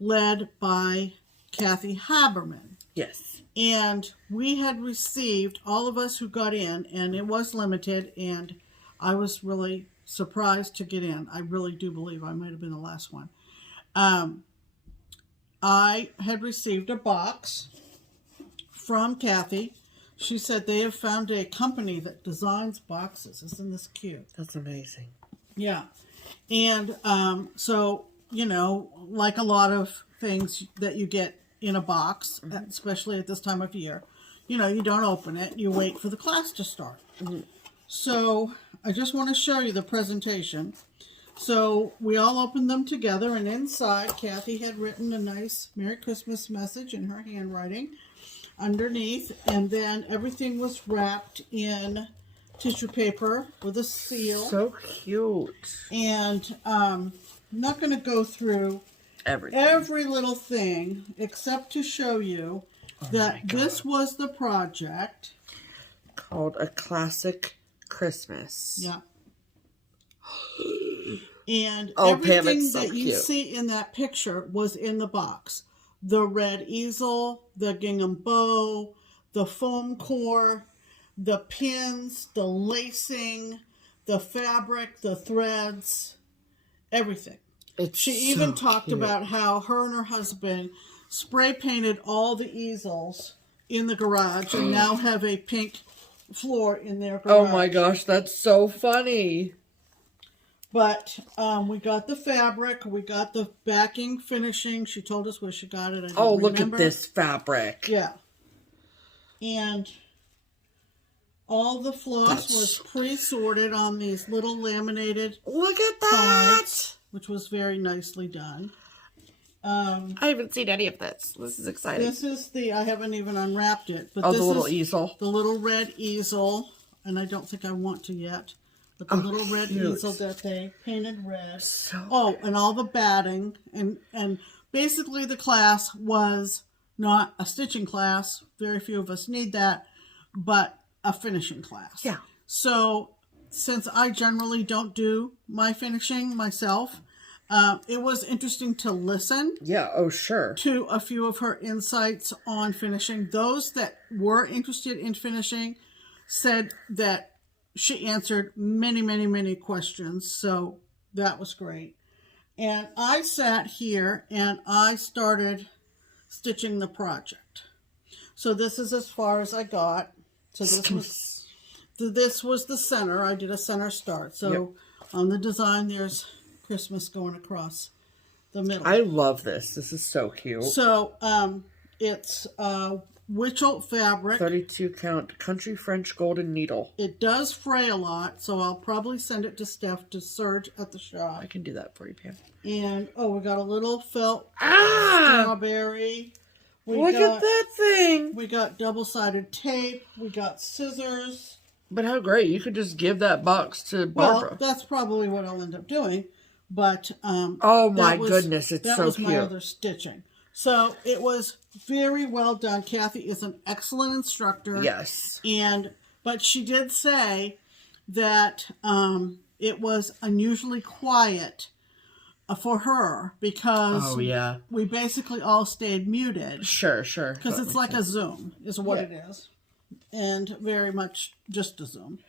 led by Kathy Haberman. Yes. And we had received, all of us who got in, and it was limited, and I was really surprised to get in. I really do believe I might have been the last one. I had received a box from Kathy She said they have found a company that designs boxes. Isn't this cute? That's amazing. Yeah. And so, you know, like a lot of things that you get in a box, especially at this time of year, you know, you don't open it. You wait for the class to start. So I just want to show you the presentation. So we all opened them together, and inside Kathy had written a nice Merry Christmas message in her handwriting underneath, and then everything was wrapped in tissue paper with a seal. So cute. And I'm not going to go through every little thing except to show you that this was the project called A Classic Christmas. Yeah. And Pam, everything it's so that you cute. see in that picture was in the box. The red easel, the gingham bow, the foam core, the pins, the lacing, the fabric, the threads, everything. She even talked about how her and her husband spray painted all the easels in the garage and now have a pink floor in their garage. Oh my gosh, that's so funny. But we got the fabric, we got the backing, finishing. She told us where she got it. I don't Look remember. at this fabric. Yeah. And all the floss was pre-sorted on these little laminated Look at that. cards, which was very nicely done. I haven't seen any of this. This is exciting. This is I haven't even unwrapped it. But this the little is easel. The little red easel. And I don't think I want to yet. But the little red easel that they painted red. And all the batting. And basically the class was not a stitching class. Very few of us need that. But a finishing class. Yeah. So since I generally don't do my finishing myself, it was interesting to listen. Yeah, oh sure. To a few of her insights on finishing. Those that were interested in finishing said that she answered many, many, many questions. So that was great. And I sat here and I started stitching the project. So this is as far as I got. So this was the center. I did a center start. So on the design, there's Christmas going across the middle. I love this. This is so cute. So it's Witchell fabric. 32 count country French golden needle. It does fray a lot, so I'll probably send it to Steph to serge at the shop. I can do that for you, Pam. And we got a little felt strawberry. Look at that thing. We got double-sided tape. We got scissors. But how great. You could just give that box to Barbara. Well, that's probably what I'll end up doing. But oh my goodness, it's so cute. That was my other stitching. So it was very well done. Kathy is an excellent instructor. Yes. But she did say that it was unusually quiet for her because we basically all stayed muted. Sure. Because it's like a Zoom is what it is. And very much just a Zoom.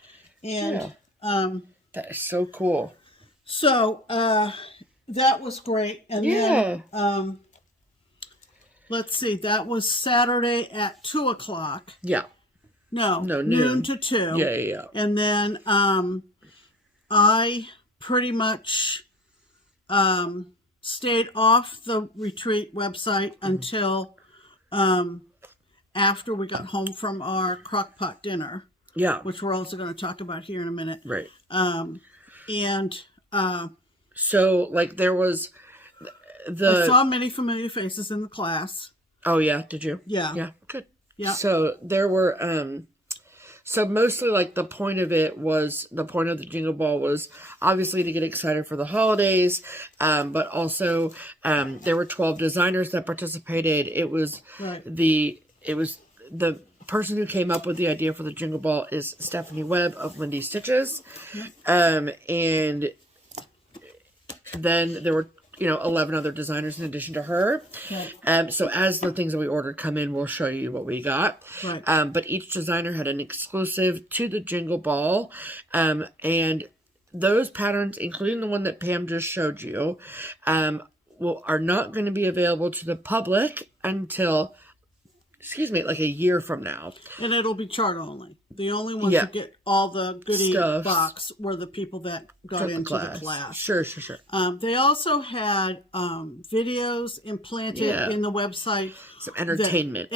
And that is so cool. So that was great. And then let's see, that was Saturday at 2 o'clock. Yeah. No, noon to 2. Yeah. And then I pretty much stayed off the retreat website until after we got home from our crock-pot dinner. Yeah. Which we're also going to talk about here in a minute. Right. So, like, there was I saw many familiar faces in the class. Oh, yeah? Did you? Yeah. Yeah, good. Yeah. So, there were, so mostly, like, the point of the Jingle Ball was obviously to get excited for the holidays, but also there were 12 designers that participated. It was the person who came up with the idea for the Jingle Ball is Stephanie Webb of Lindy Stitches. And then there were, 11 other designers in addition to her. So as the things that we ordered come in, we'll show you what we got. But each designer had an exclusive to the Jingle Ball. And those patterns, including the one that Pam just showed you, are not going to be available to the public until like a year from now. And it'll be chart only. The only ones Yeah. that get all the goodie Stuffs. box were the people that got into the class. Sure. They also had videos implanted in the website. Some entertainment.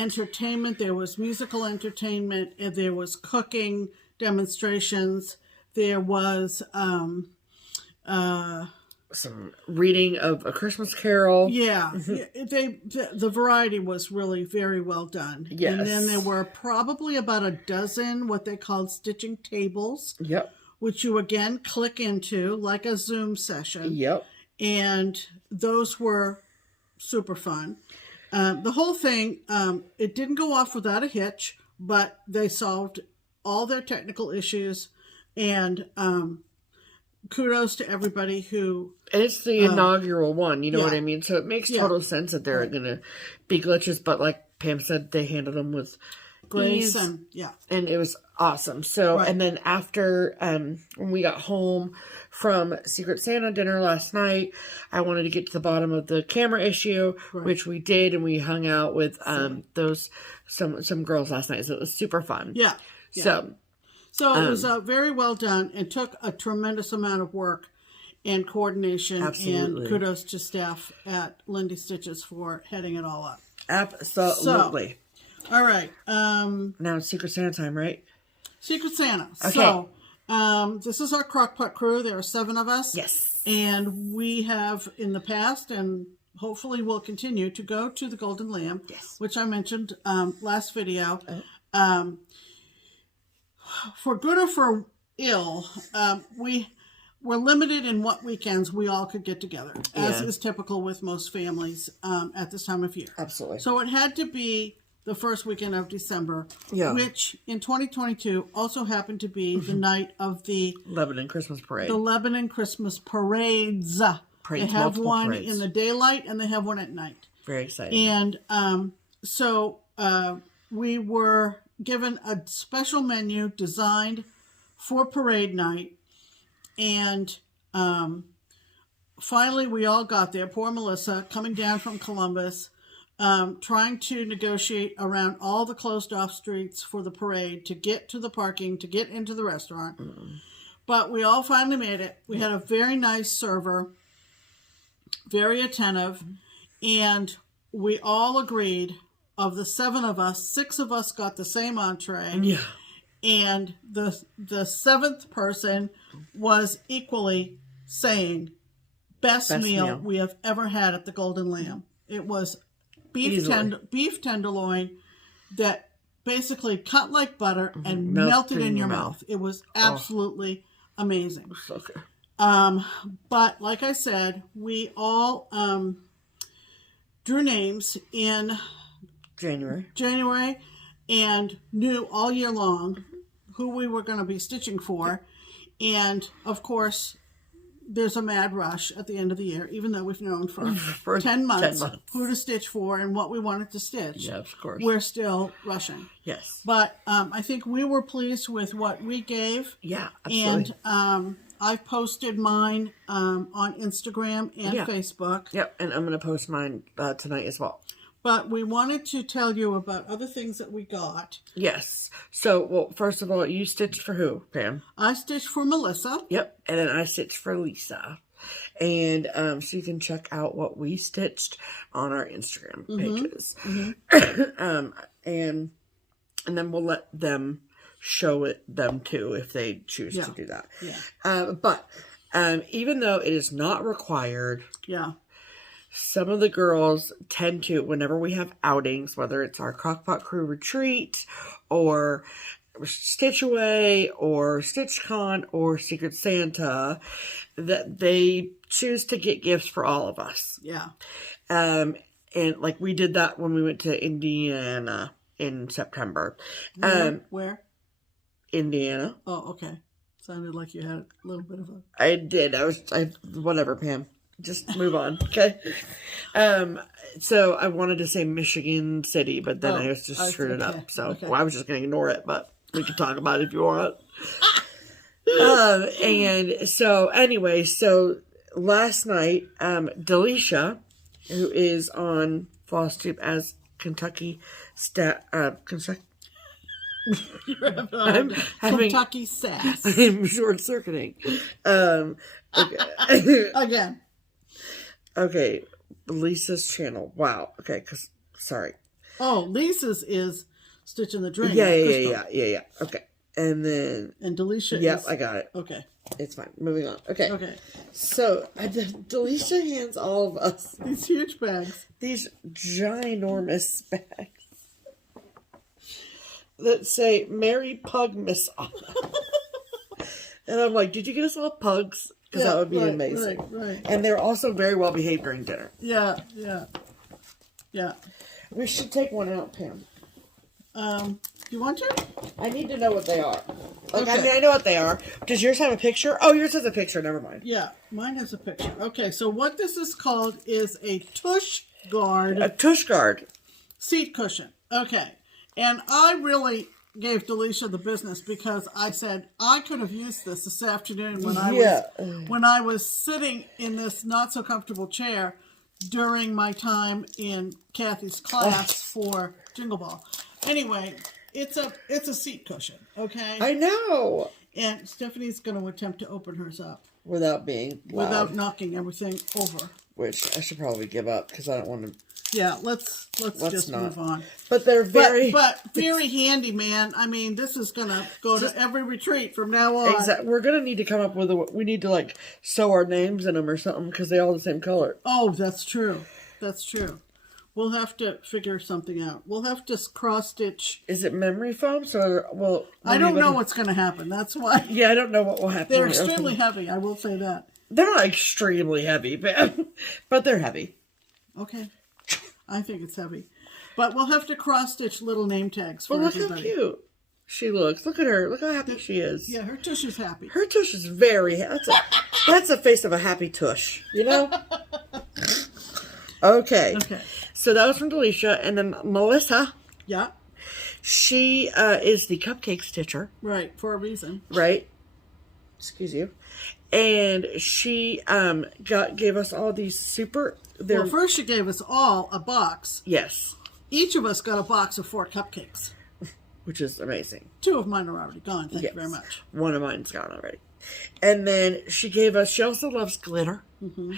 There was musical entertainment. And there was cooking demonstrations. There was some reading of A Christmas Carol. Yeah, the variety was really very well done. Yes. And then there were probably about a dozen what they called stitching tables. Yep. Which you again click into like a Zoom session. Yep. And those were super fun. The whole thing, it didn't go off without a hitch, but they solved all their technical issues, and kudos to everybody who... And it's the inaugural one, you know what I mean? So it makes total sense that there are going to be glitches, but like Pam said, they handled them with grace. And it was awesome. So, and then after, when we got home from Secret Santa dinner last night, I wanted to get to the bottom of the camera issue, which we did, and we hung out with some girls last night, so it was super fun. Yeah. So it was very well done and took a tremendous amount of work and coordination. Absolutely. And kudos to Steph at Lindy Stitches for heading it all up. Absolutely. So, all right. Now it's Secret Santa time, right? Secret Santa. Okay. So, this is our crockpot crew. There are 7 of us. Yes. And we have in the past, and hopefully will continue, to go to the Golden Lamb, which I mentioned last video. For good or for ill, we're limited in what weekends we all could get together, as is typical with most families at this time of year. Absolutely. So it had to be the first weekend of December, which in 2022 also happened to be the night of the Lebanon Christmas Parade. The Lebanon Christmas Parades. They have one in the daylight and they have one at night. Very exciting. And so we were given a special menu designed for parade night. And finally we all got there. Poor Melissa, coming down from Columbus, trying to negotiate around all the closed off streets for the parade to get to the parking, to get into the restaurant. But we all finally made it. We had a very nice server, very attentive, and we all agreed, of the 7 of us, 6 of us got the same entree. Yeah. And the 7th person was equally saying, best meal we have ever had at the Golden Lamb. It was beef tenderloin that basically cut like butter and melted in your mouth. It was absolutely amazing. So good. But like I said, we all drew names in January and knew all year long who we were going to be stitching for. And of course, there's a mad rush at the end of the year, even though we've known for 10 months who to stitch for and what we wanted to stitch. Yeah, of course. We're still rushing. Yes. But I think we were pleased with what we gave. Yeah, absolutely. And I've posted mine on Instagram and Facebook. Yep, and I'm going to post mine tonight as well. But we wanted to tell you about other things that we got. Yes. So, well, first of all, you stitched for who, Pam? I stitched for Melissa. Yep. And then I stitched for Lisa. And so you can check out what we stitched on our Instagram pages. And then we'll let them show it them too if they choose to do that. Yeah. But even though it is not required... Yeah. Some of the girls tend to, whenever we have outings, whether it's our Crockpot Crew Retreat or Stitch Away or StitchCon or Secret Santa, that they choose to get gifts for all of us. Yeah. And like we did that when we went to Indiana in September. Where? Indiana. Oh, okay. Sounded like you had a little bit of a... I did. Whatever, Pam. Just move on, okay? So I wanted to say Michigan City, but then I just screwed it up. So well, I was just going to ignore it, but we can talk about it if you want. And so anyway, so last night, Delisha, who is on FlossTube as Kentucky I'm having Kentucky sass. I'm short circuiting. Okay. Again. Okay, Lisa's channel. Wow. Okay, sorry. Oh, Lisa's is Stitch in the Dream. Yeah. Okay, and then Delisha. Yep, I got it. Okay. It's fine. Moving on. Okay. Okay. So Delisha hands all of us these huge bags. These ginormous bags that say "Merry Pugmas" on them. And I'm like, did you get us all pugs? Because that would be amazing. Right. And they're also very well behaved during dinner. Yeah. We should take one out, Pam. You want to? I need to know what they are. Like, Okay. I mean, I know what they are. Does yours have a picture? Oh, yours has a picture. Never mind. Yeah, mine has a picture. Okay, so what this is called is a tush guard. A tush guard. Seat cushion. Okay. And I really gave Delisha the business because I said I could have used this afternoon when I was sitting in this not so comfortable chair during my time in Kathy's class for Jingle Ball. Anyway, it's a seat cushion, okay? I know. And Stephanie's going to attempt to open hers up without being loud. Without knocking everything over. Which I should probably give up because I don't want to. Yeah, let's just move on. But they're very... But very handy, man. I mean, this is going to go to every retreat from now on. Exactly. We're going to need to come up with we need to, like, sew our names in them or something because they all the same color. Oh, that's true. That's true. We'll have to figure something out. We'll have to cross-stitch. Is it memory foam? So, I don't know what's going to happen. That's why. Yeah, I don't know what will happen. They're extremely heavy. I will say that. They're not extremely heavy, but they're heavy. Okay. I think it's heavy. But we'll have to cross-stitch little name tags for everybody. Look how cute she looks. Look at her. Look how happy she is. Yeah, her tush is happy. Her tush is very happy. That's the face of a happy tush, you know? Okay. So that was from Delisha. And then Melissa. Yeah. She is the cupcake stitcher. Right, for a reason. Right. Excuse you. And she gave us all these super... Well, first she gave us all a box. Yes. Each of us got a box of 4 cupcakes. Which is amazing. 2 of mine are already gone. Thank you very much. One of mine's gone already. And then she also loves glitter. Mm-hmm.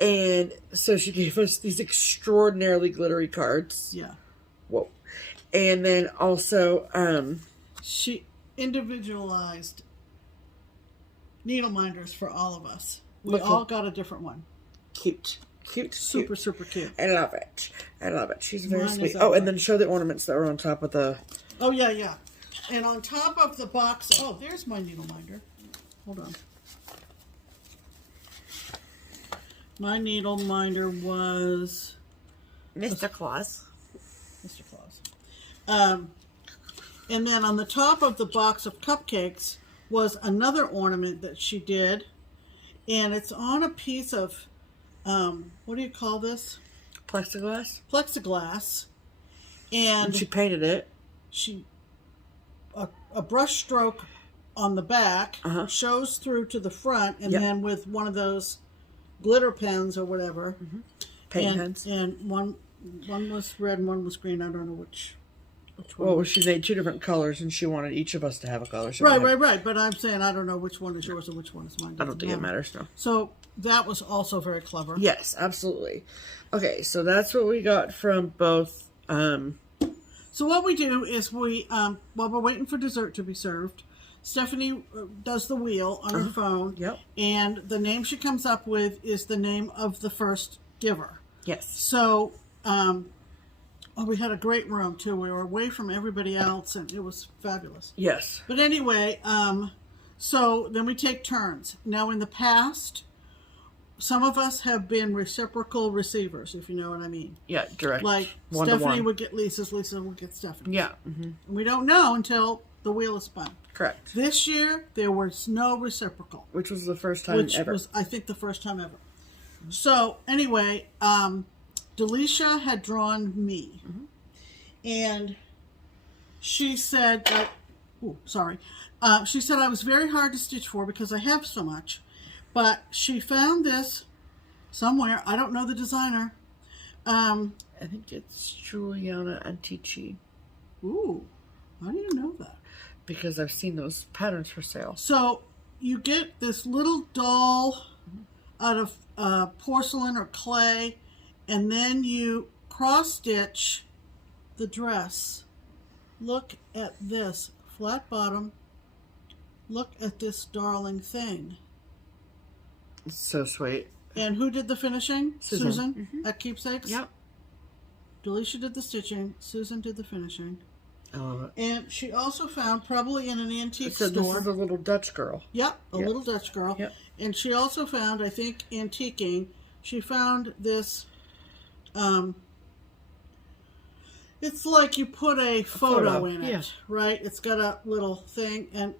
And so she gave us these extraordinarily glittery cards. Yeah. Whoa. And then also... she individualized needle minders for all of us. We all got a different one. Cute. Super cute. I love it. She's very sweet. Oh, and then show the ornaments that were on top of the... Oh, yeah. And on top of the box... Oh, there's my needle minder. Hold on. My needle minder was... Mr. Claus. And then on the top of the box of cupcakes was another ornament that she did. And it's on a piece of... what do you call this? Plexiglass. And she painted it. A brush stroke on the back shows through to the front, and then with one of those glitter pens or whatever. Mm-hmm. Paint pens. And one was red and one was green. I don't know which one. Well, she made 2 different colors, and she wanted each of us to have a color. Right. But I'm saying I don't know which one is yours and which one is mine. I don't think it matters, no. So that was also very clever. Yes, absolutely. Okay, so that's what we got from both. So what we do is while we're waiting for dessert to be served, Stephanie does the wheel on her phone. Yep. And the name she comes up with is the name of the first giver. Yes. So, we had a great room too. We were away from everybody else, and it was fabulous. Yes. But anyway, so then we take turns. Now, in the past, some of us have been reciprocal receivers, if you know what I mean. Yeah, direct. Like Stephanie would get Lisa's, Lisa would get Stephanie's. Yeah. Mm-hmm. We don't know until the wheel is spun. Correct. This year, there was no reciprocal. Which was the first time ever. Which was, I think, the first time ever. So, anyway, Delisha had drawn me. Mm-hmm. And she said that... she said I was very hard to stitch for because I have so much. But she found this somewhere. I don't know the designer. I think it's Juliana Antici. Ooh, how do you know that? Because I've seen those patterns for sale. So you get this little doll out of porcelain or clay, and then you cross stitch the dress. Look at this flat bottom. Look at this darling thing. It's so sweet. And who did the finishing? Susan Mm-hmm. at Keepsakes? Yep. Delisha did the stitching. Susan did the finishing. I love it. And she also found, probably in an antique So store. this is a little Dutch girl. Yep, a little Dutch girl. Yep. And she also found, I think, antiquing, she found this, it's like you put a photo in it, right? It's got a little thing and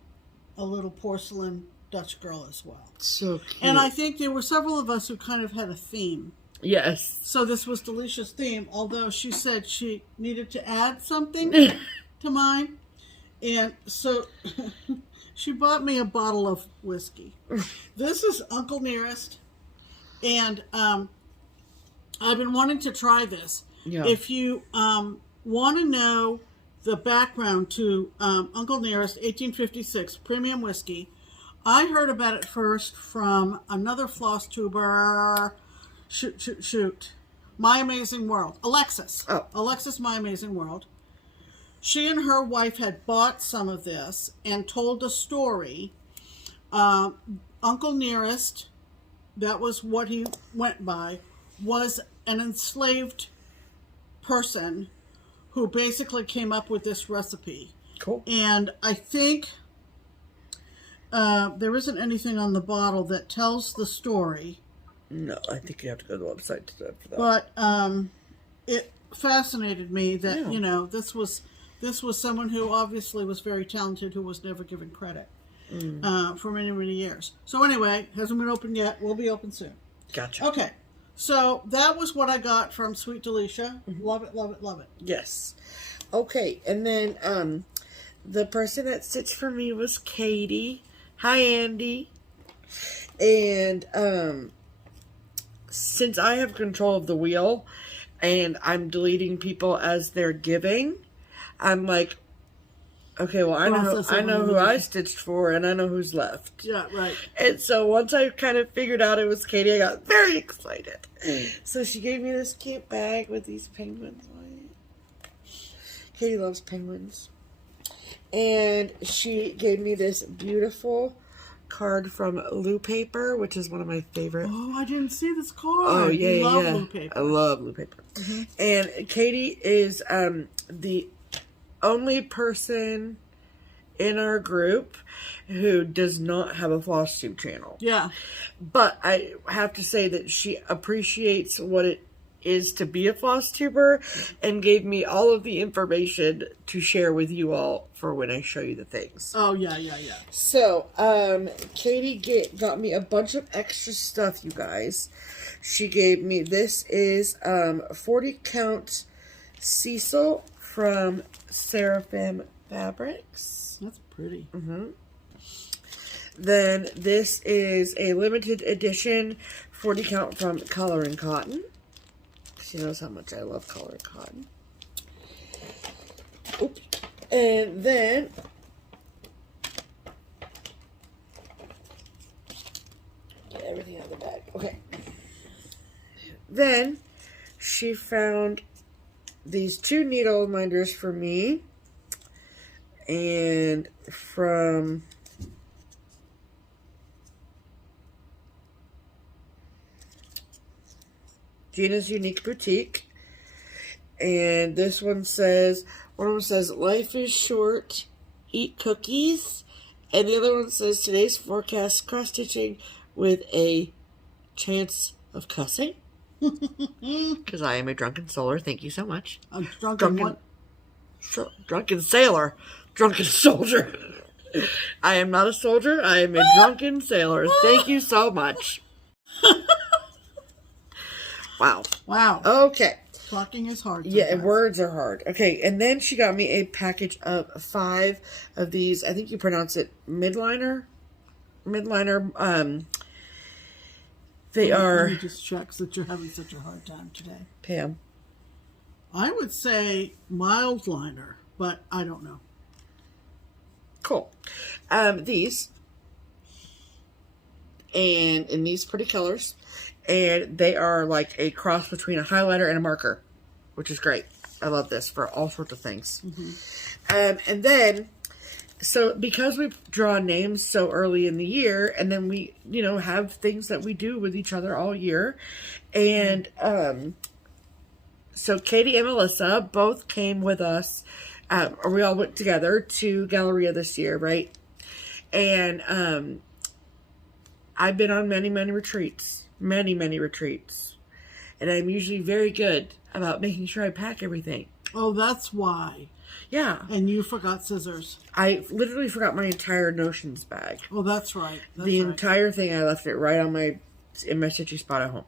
a little porcelain Dutch girl as well. So cute. And I think there were several of us who kind of had a theme. Yes. So this was Delicia's theme, although she said she needed to add something to mine. And so she bought me a bottle of whiskey. This is Uncle Nearest. And I've been wanting to try this. Yeah. If you want to know the background to Uncle Nearest 1856 premium whiskey, I heard about it first from another FlossTuber. Shoot. My Amazing World. Alexis. Oh. Alexis, My Amazing World. She and her wife had bought some of this and told a story. Uncle Nearest, that was what he went by, was an enslaved person who basically came up with this recipe. Cool. And I think there isn't anything on the bottle that tells the story. No, I think you have to go to the website for that. But it fascinated me that, Yeah. you know, this was someone who obviously was very talented, who was never given credit for many, many years. So anyway, hasn't been opened yet. Will be open soon. Gotcha. Okay. So that was what I got from Sweet Delisha. Love it, love it, love it. Yes. Okay, and then the person that stitched for me was Katie. Hi, Andy. And since I have control of the wheel and I'm deleting people as they're giving, I'm like, okay, well, I know who I stitched for and I know who's left. Yeah, right. And so once I kind of figured out it was Katie, I got very excited. So she gave me this cute bag with these penguins on it. Katie loves penguins. And she gave me this beautiful card from Lou Paper, which is one of my favorite. Oh, I didn't see this card. Oh, yeah, You love yeah. Blue Paper. I love Lou Paper. Mm-hmm. And Katie is the only person in our group who does not have a FlossTube channel. Yeah. But I have to say that she appreciates what it is to be a FlossTuber and gave me all of the information to share with you all for when I show you the things. Oh, yeah, yeah, yeah. So, Katie got me a bunch of extra stuff, you guys. She gave me, this is 40 count Cecil from Seraphim Fabrics. That's pretty. Mm-hmm. Then this is a limited edition 40 count from Color and Cotton. She knows how much I love Color and Cotton. Oops. And then get everything out of the bag. Okay. Then she found these 2 needle minders for me. And from Gina's Unique Boutique. And this one says, one of them says, life is short, eat cookies. And the other one says, today's forecast, cross-stitching with a chance of cussing. Because I am a drunken solar. Thank you so much. A drunken what? Drunken sailor. Drunken soldier. I am not a soldier. I am a drunken sailor. Thank you so much. Wow. Wow. Okay. Talking is hard. Yeah, sometimes. words are hard. Okay, and then she got me a package of 5 of these. I think you pronounce it midliner. They are. Let me just check that you're having such a hard time today. Pam. I would say mild liner. but I don't know. Cool. These, and in these pretty colors, and they are like a cross between a highlighter and a marker, which is great. I love this for all sorts of things. And then, so because we draw names so early in the year, and then we, you know, have things that we do with each other all year, and so Katie and Melissa both came with us, or we all went together to Galleria this year, right? And I've been on many retreats, many retreats, and I'm usually very good about making sure I pack everything. Oh, that's why. Yeah. And you forgot scissors. I literally forgot my entire notions bag. Oh, that's right. The entire thing, I left it right on in my stitchy spot at home.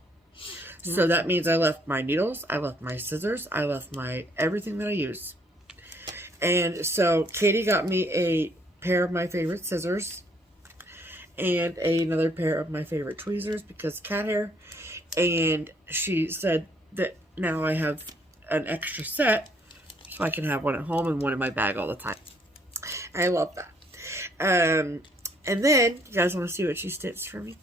Yeah. So that means I left my needles, I left my scissors, I left my everything that I use. And so Katie got me a pair of my favorite scissors and another pair of my favorite tweezers because cat hair. And she said that now I have an extra set so I can have one at home and one in my bag all the time. I love that. And then, you guys want to see what she stitched for me?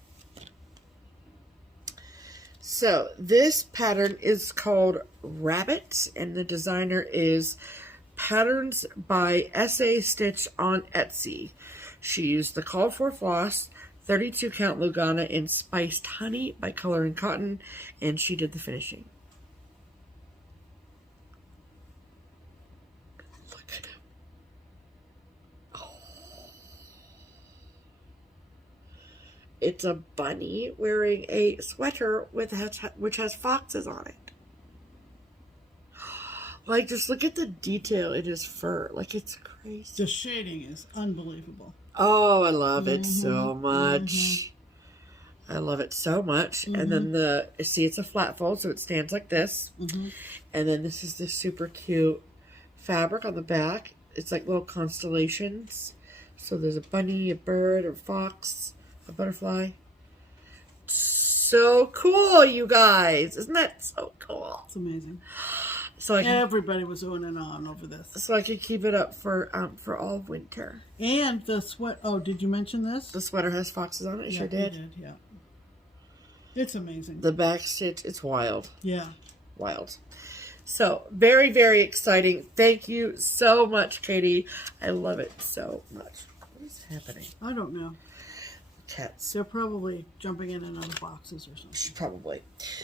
So, this pattern is called Rabbit, and the designer is Patterns by S.A. Stitch on Etsy. She used the called for floss, 32 count Lugana in Spiced Honey by Color and Cotton, and she did the finishing. Look at him. Oh. It's a bunny wearing a sweater which has foxes on it. Like, just look at the detail in his fur. Like, it's crazy. The shading is unbelievable. Oh, I love it so much. I love it so much. And then see, it's a flat fold, so it stands like this. And then this is this super cute fabric on the back. It's like little constellations. So there's a bunny, a bird, a fox, a butterfly. So cool, you guys. Isn't that so cool? It's amazing. So everybody was on and on over this. So I could keep it up for all of winter. And the sweat. Oh, did you mention this? The sweater has foxes on it. Yeah, Sure did. It did. Yeah. It's amazing. The back stitch. It's wild. Yeah. Wild. So very exciting. Thank you so much, Katie. I love it so much. What is happening? I don't know. Cats. They're probably jumping in and out of boxes or something. Probably.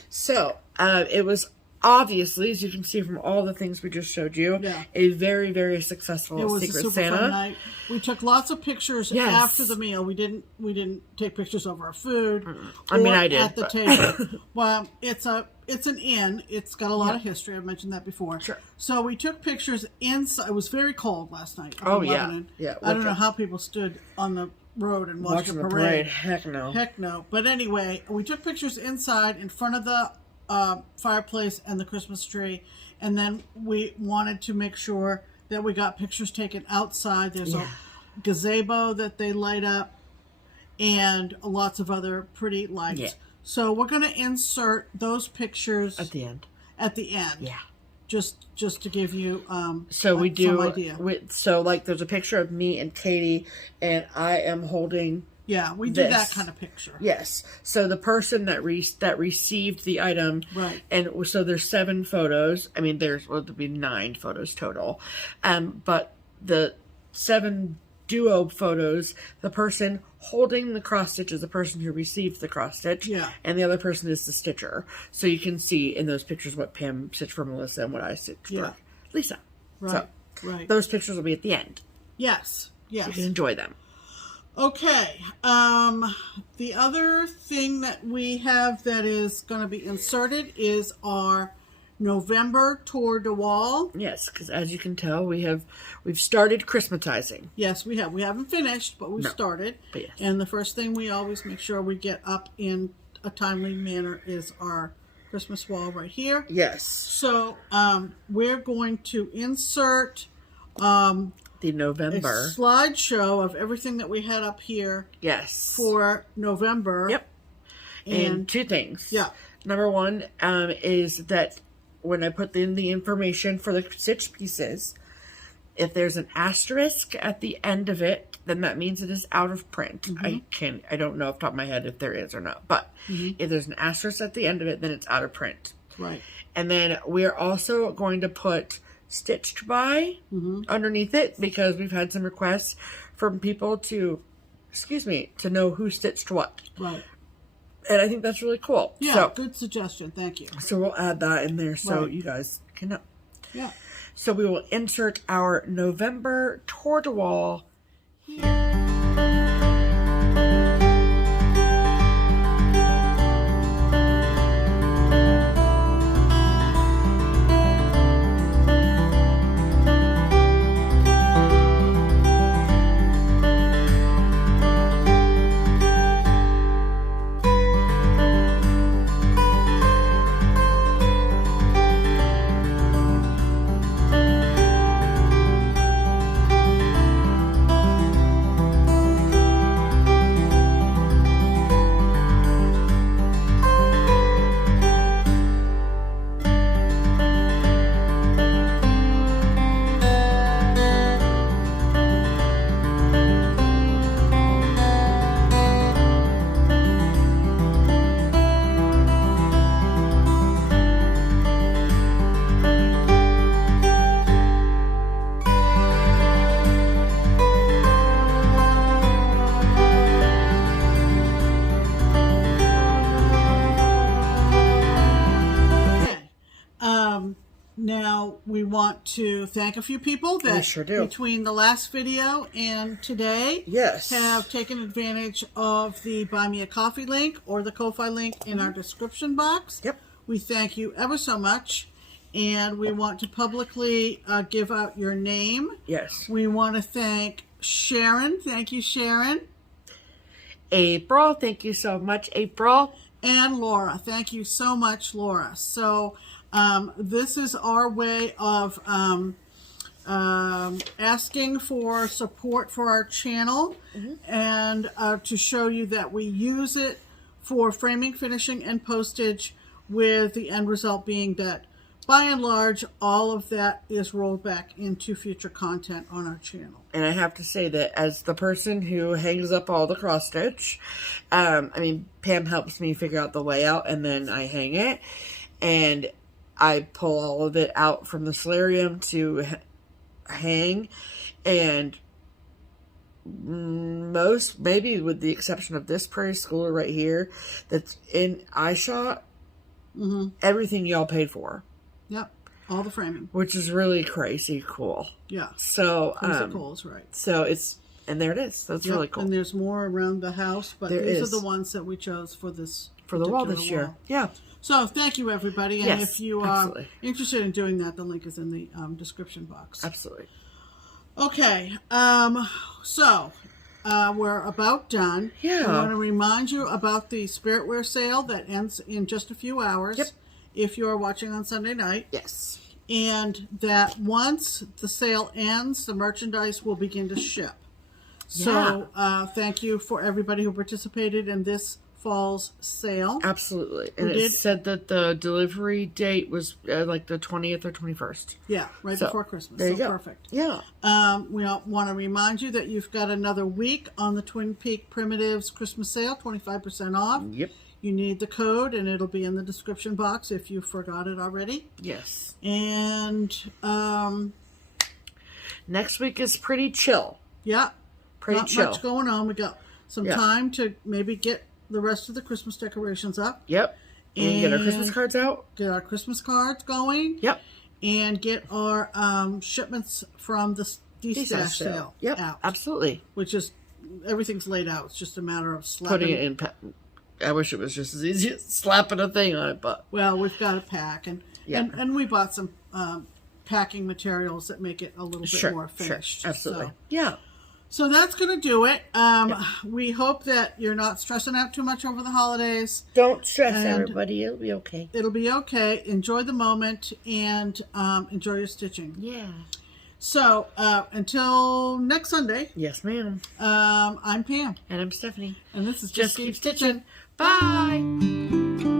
So it was. Obviously, as you can see from all the things we just showed you, a very successful Secret Santa. Fun night. We took lots of pictures after the meal. We didn't take pictures of our food. I mean, I did at the table. Well, it's an inn. It's got a lot of history. I've mentioned that before. Sure. So we took pictures inside. It was very cold last night. Oh yeah. I don't know how people stood on the road and watched the parade. Heck no. Heck no. But anyway, we took pictures inside in front of the fireplace and the Christmas tree, and then we wanted to make sure that we got pictures taken outside. There's a gazebo that they light up and lots of other pretty lights. So we're going to insert those pictures at the end. Yeah. Just to give you so we do some idea. So like there's a picture of me and Katie, and I am holding. Yeah, we do that kind of picture. Yes. So the person that received the item, right? And so there's 7 photos. I mean, there'll be 9 photos total, but the 7 duo photos, the person holding the cross stitch is the person who received the cross stitch, and the other person is the stitcher. So you can see in those pictures what Pam stitched for Melissa and what I stitched for Lisa. Right. So those pictures will be at the end. Yes. So you can enjoy them. Okay, the other thing that we have that is going to be inserted is our November tour de wall. Yes, because as you can tell, we've started Christmasizing. Yes, we have. We haven't finished, but we've started. But yes. And the first thing we always make sure we get up in a timely manner is our Christmas wall right here. Yes. So we're going to insert the November a slideshow of everything that we had up here. Yes. For November. Yep. And 2 things. Yeah. Number 1 is that when I put in the information for the stitch pieces, If there's an asterisk at the end of it, then that means it is out of print. I don't know off the top of my head if there is or not. But if there's an asterisk at the end of it, then it's out of print. Right. And then we're also going to put stitched by underneath it, because we've had some requests from people to know who stitched what. Right. And I think that's really cool. Yeah, so, good suggestion. Thank you. So we'll add that in there so you guys can know. Yeah. So we will insert our November tour-de-wall here. Now, we want to thank a few people that between the last video and today have taken advantage of the Buy Me a Coffee link or the Ko-Fi link in our description box. Yep. We thank you ever so much, and we want to publicly give out your name. Yes. We want to thank Sharon. Thank you, Sharon. April. Thank you so much, April. And Laura. Thank you so much, Laura. So, this is our way of asking for support for our channel and to show you that we use it for framing, finishing, and postage, with the end result being that by and large all of that is rolled back into future content on our channel. And I have to say that as the person who hangs up all the cross stitch, I mean, Pam helps me figure out the layout, and then I hang it, and I pull all of it out from the solarium to hang, and most, maybe with the exception of this prairie schooler right here, that's in iShot, everything y'all paid for. Yep, all the framing. Which is really crazy cool. Yeah. So, crazy cool is right. So it's, and there it is. That's really cool. And there's more around the house, but these are the ones that we chose for this. For the wall this year. Yeah. So thank you, everybody. And if you are interested in doing that, the link is in the description box. Absolutely. Okay. So we're about done. Yeah. I want to remind you about the Spirit Wear sale that ends in just a few hours. Yep. If you are watching on Sunday night. Yes. And that once the sale ends, the merchandise will begin to ship. So thank you for everybody who participated in this fall's sale. Absolutely. And it said that the delivery date was like the 20th or 21st. Yeah, right before Christmas. There you go. Perfect. Yeah. We want to remind you that you've got another week on the Twin Peak Primitives Christmas sale, 25% off. Yep. You need the code, and it'll be in the description box if you forgot it already. Yes. And next week is pretty chill. Yeah. Pretty chill. Not much going on. We got some time to maybe get the rest of the Christmas decorations up. Yep. And get our Christmas cards out. Get our Christmas cards going. Yep. And get our shipments from the Destash sale out. Absolutely. Which is, everything's laid out. It's just a matter of slapping. Putting it in. I wish it was just as easy as slapping a thing on it, but. Well, we've got to pack. And we bought some packing materials that make it a little bit more finished. Sure. Absolutely. So. Yeah. So that's going to do it. We hope that you're not stressing out too much over the holidays. Don't stress, everybody. It'll be okay. It'll be okay. Enjoy the moment and enjoy your stitching. Yeah. So until next Sunday. Yes, ma'am. I'm Pam. And I'm Stephanie. And this is Just Keep Stitching. Bye.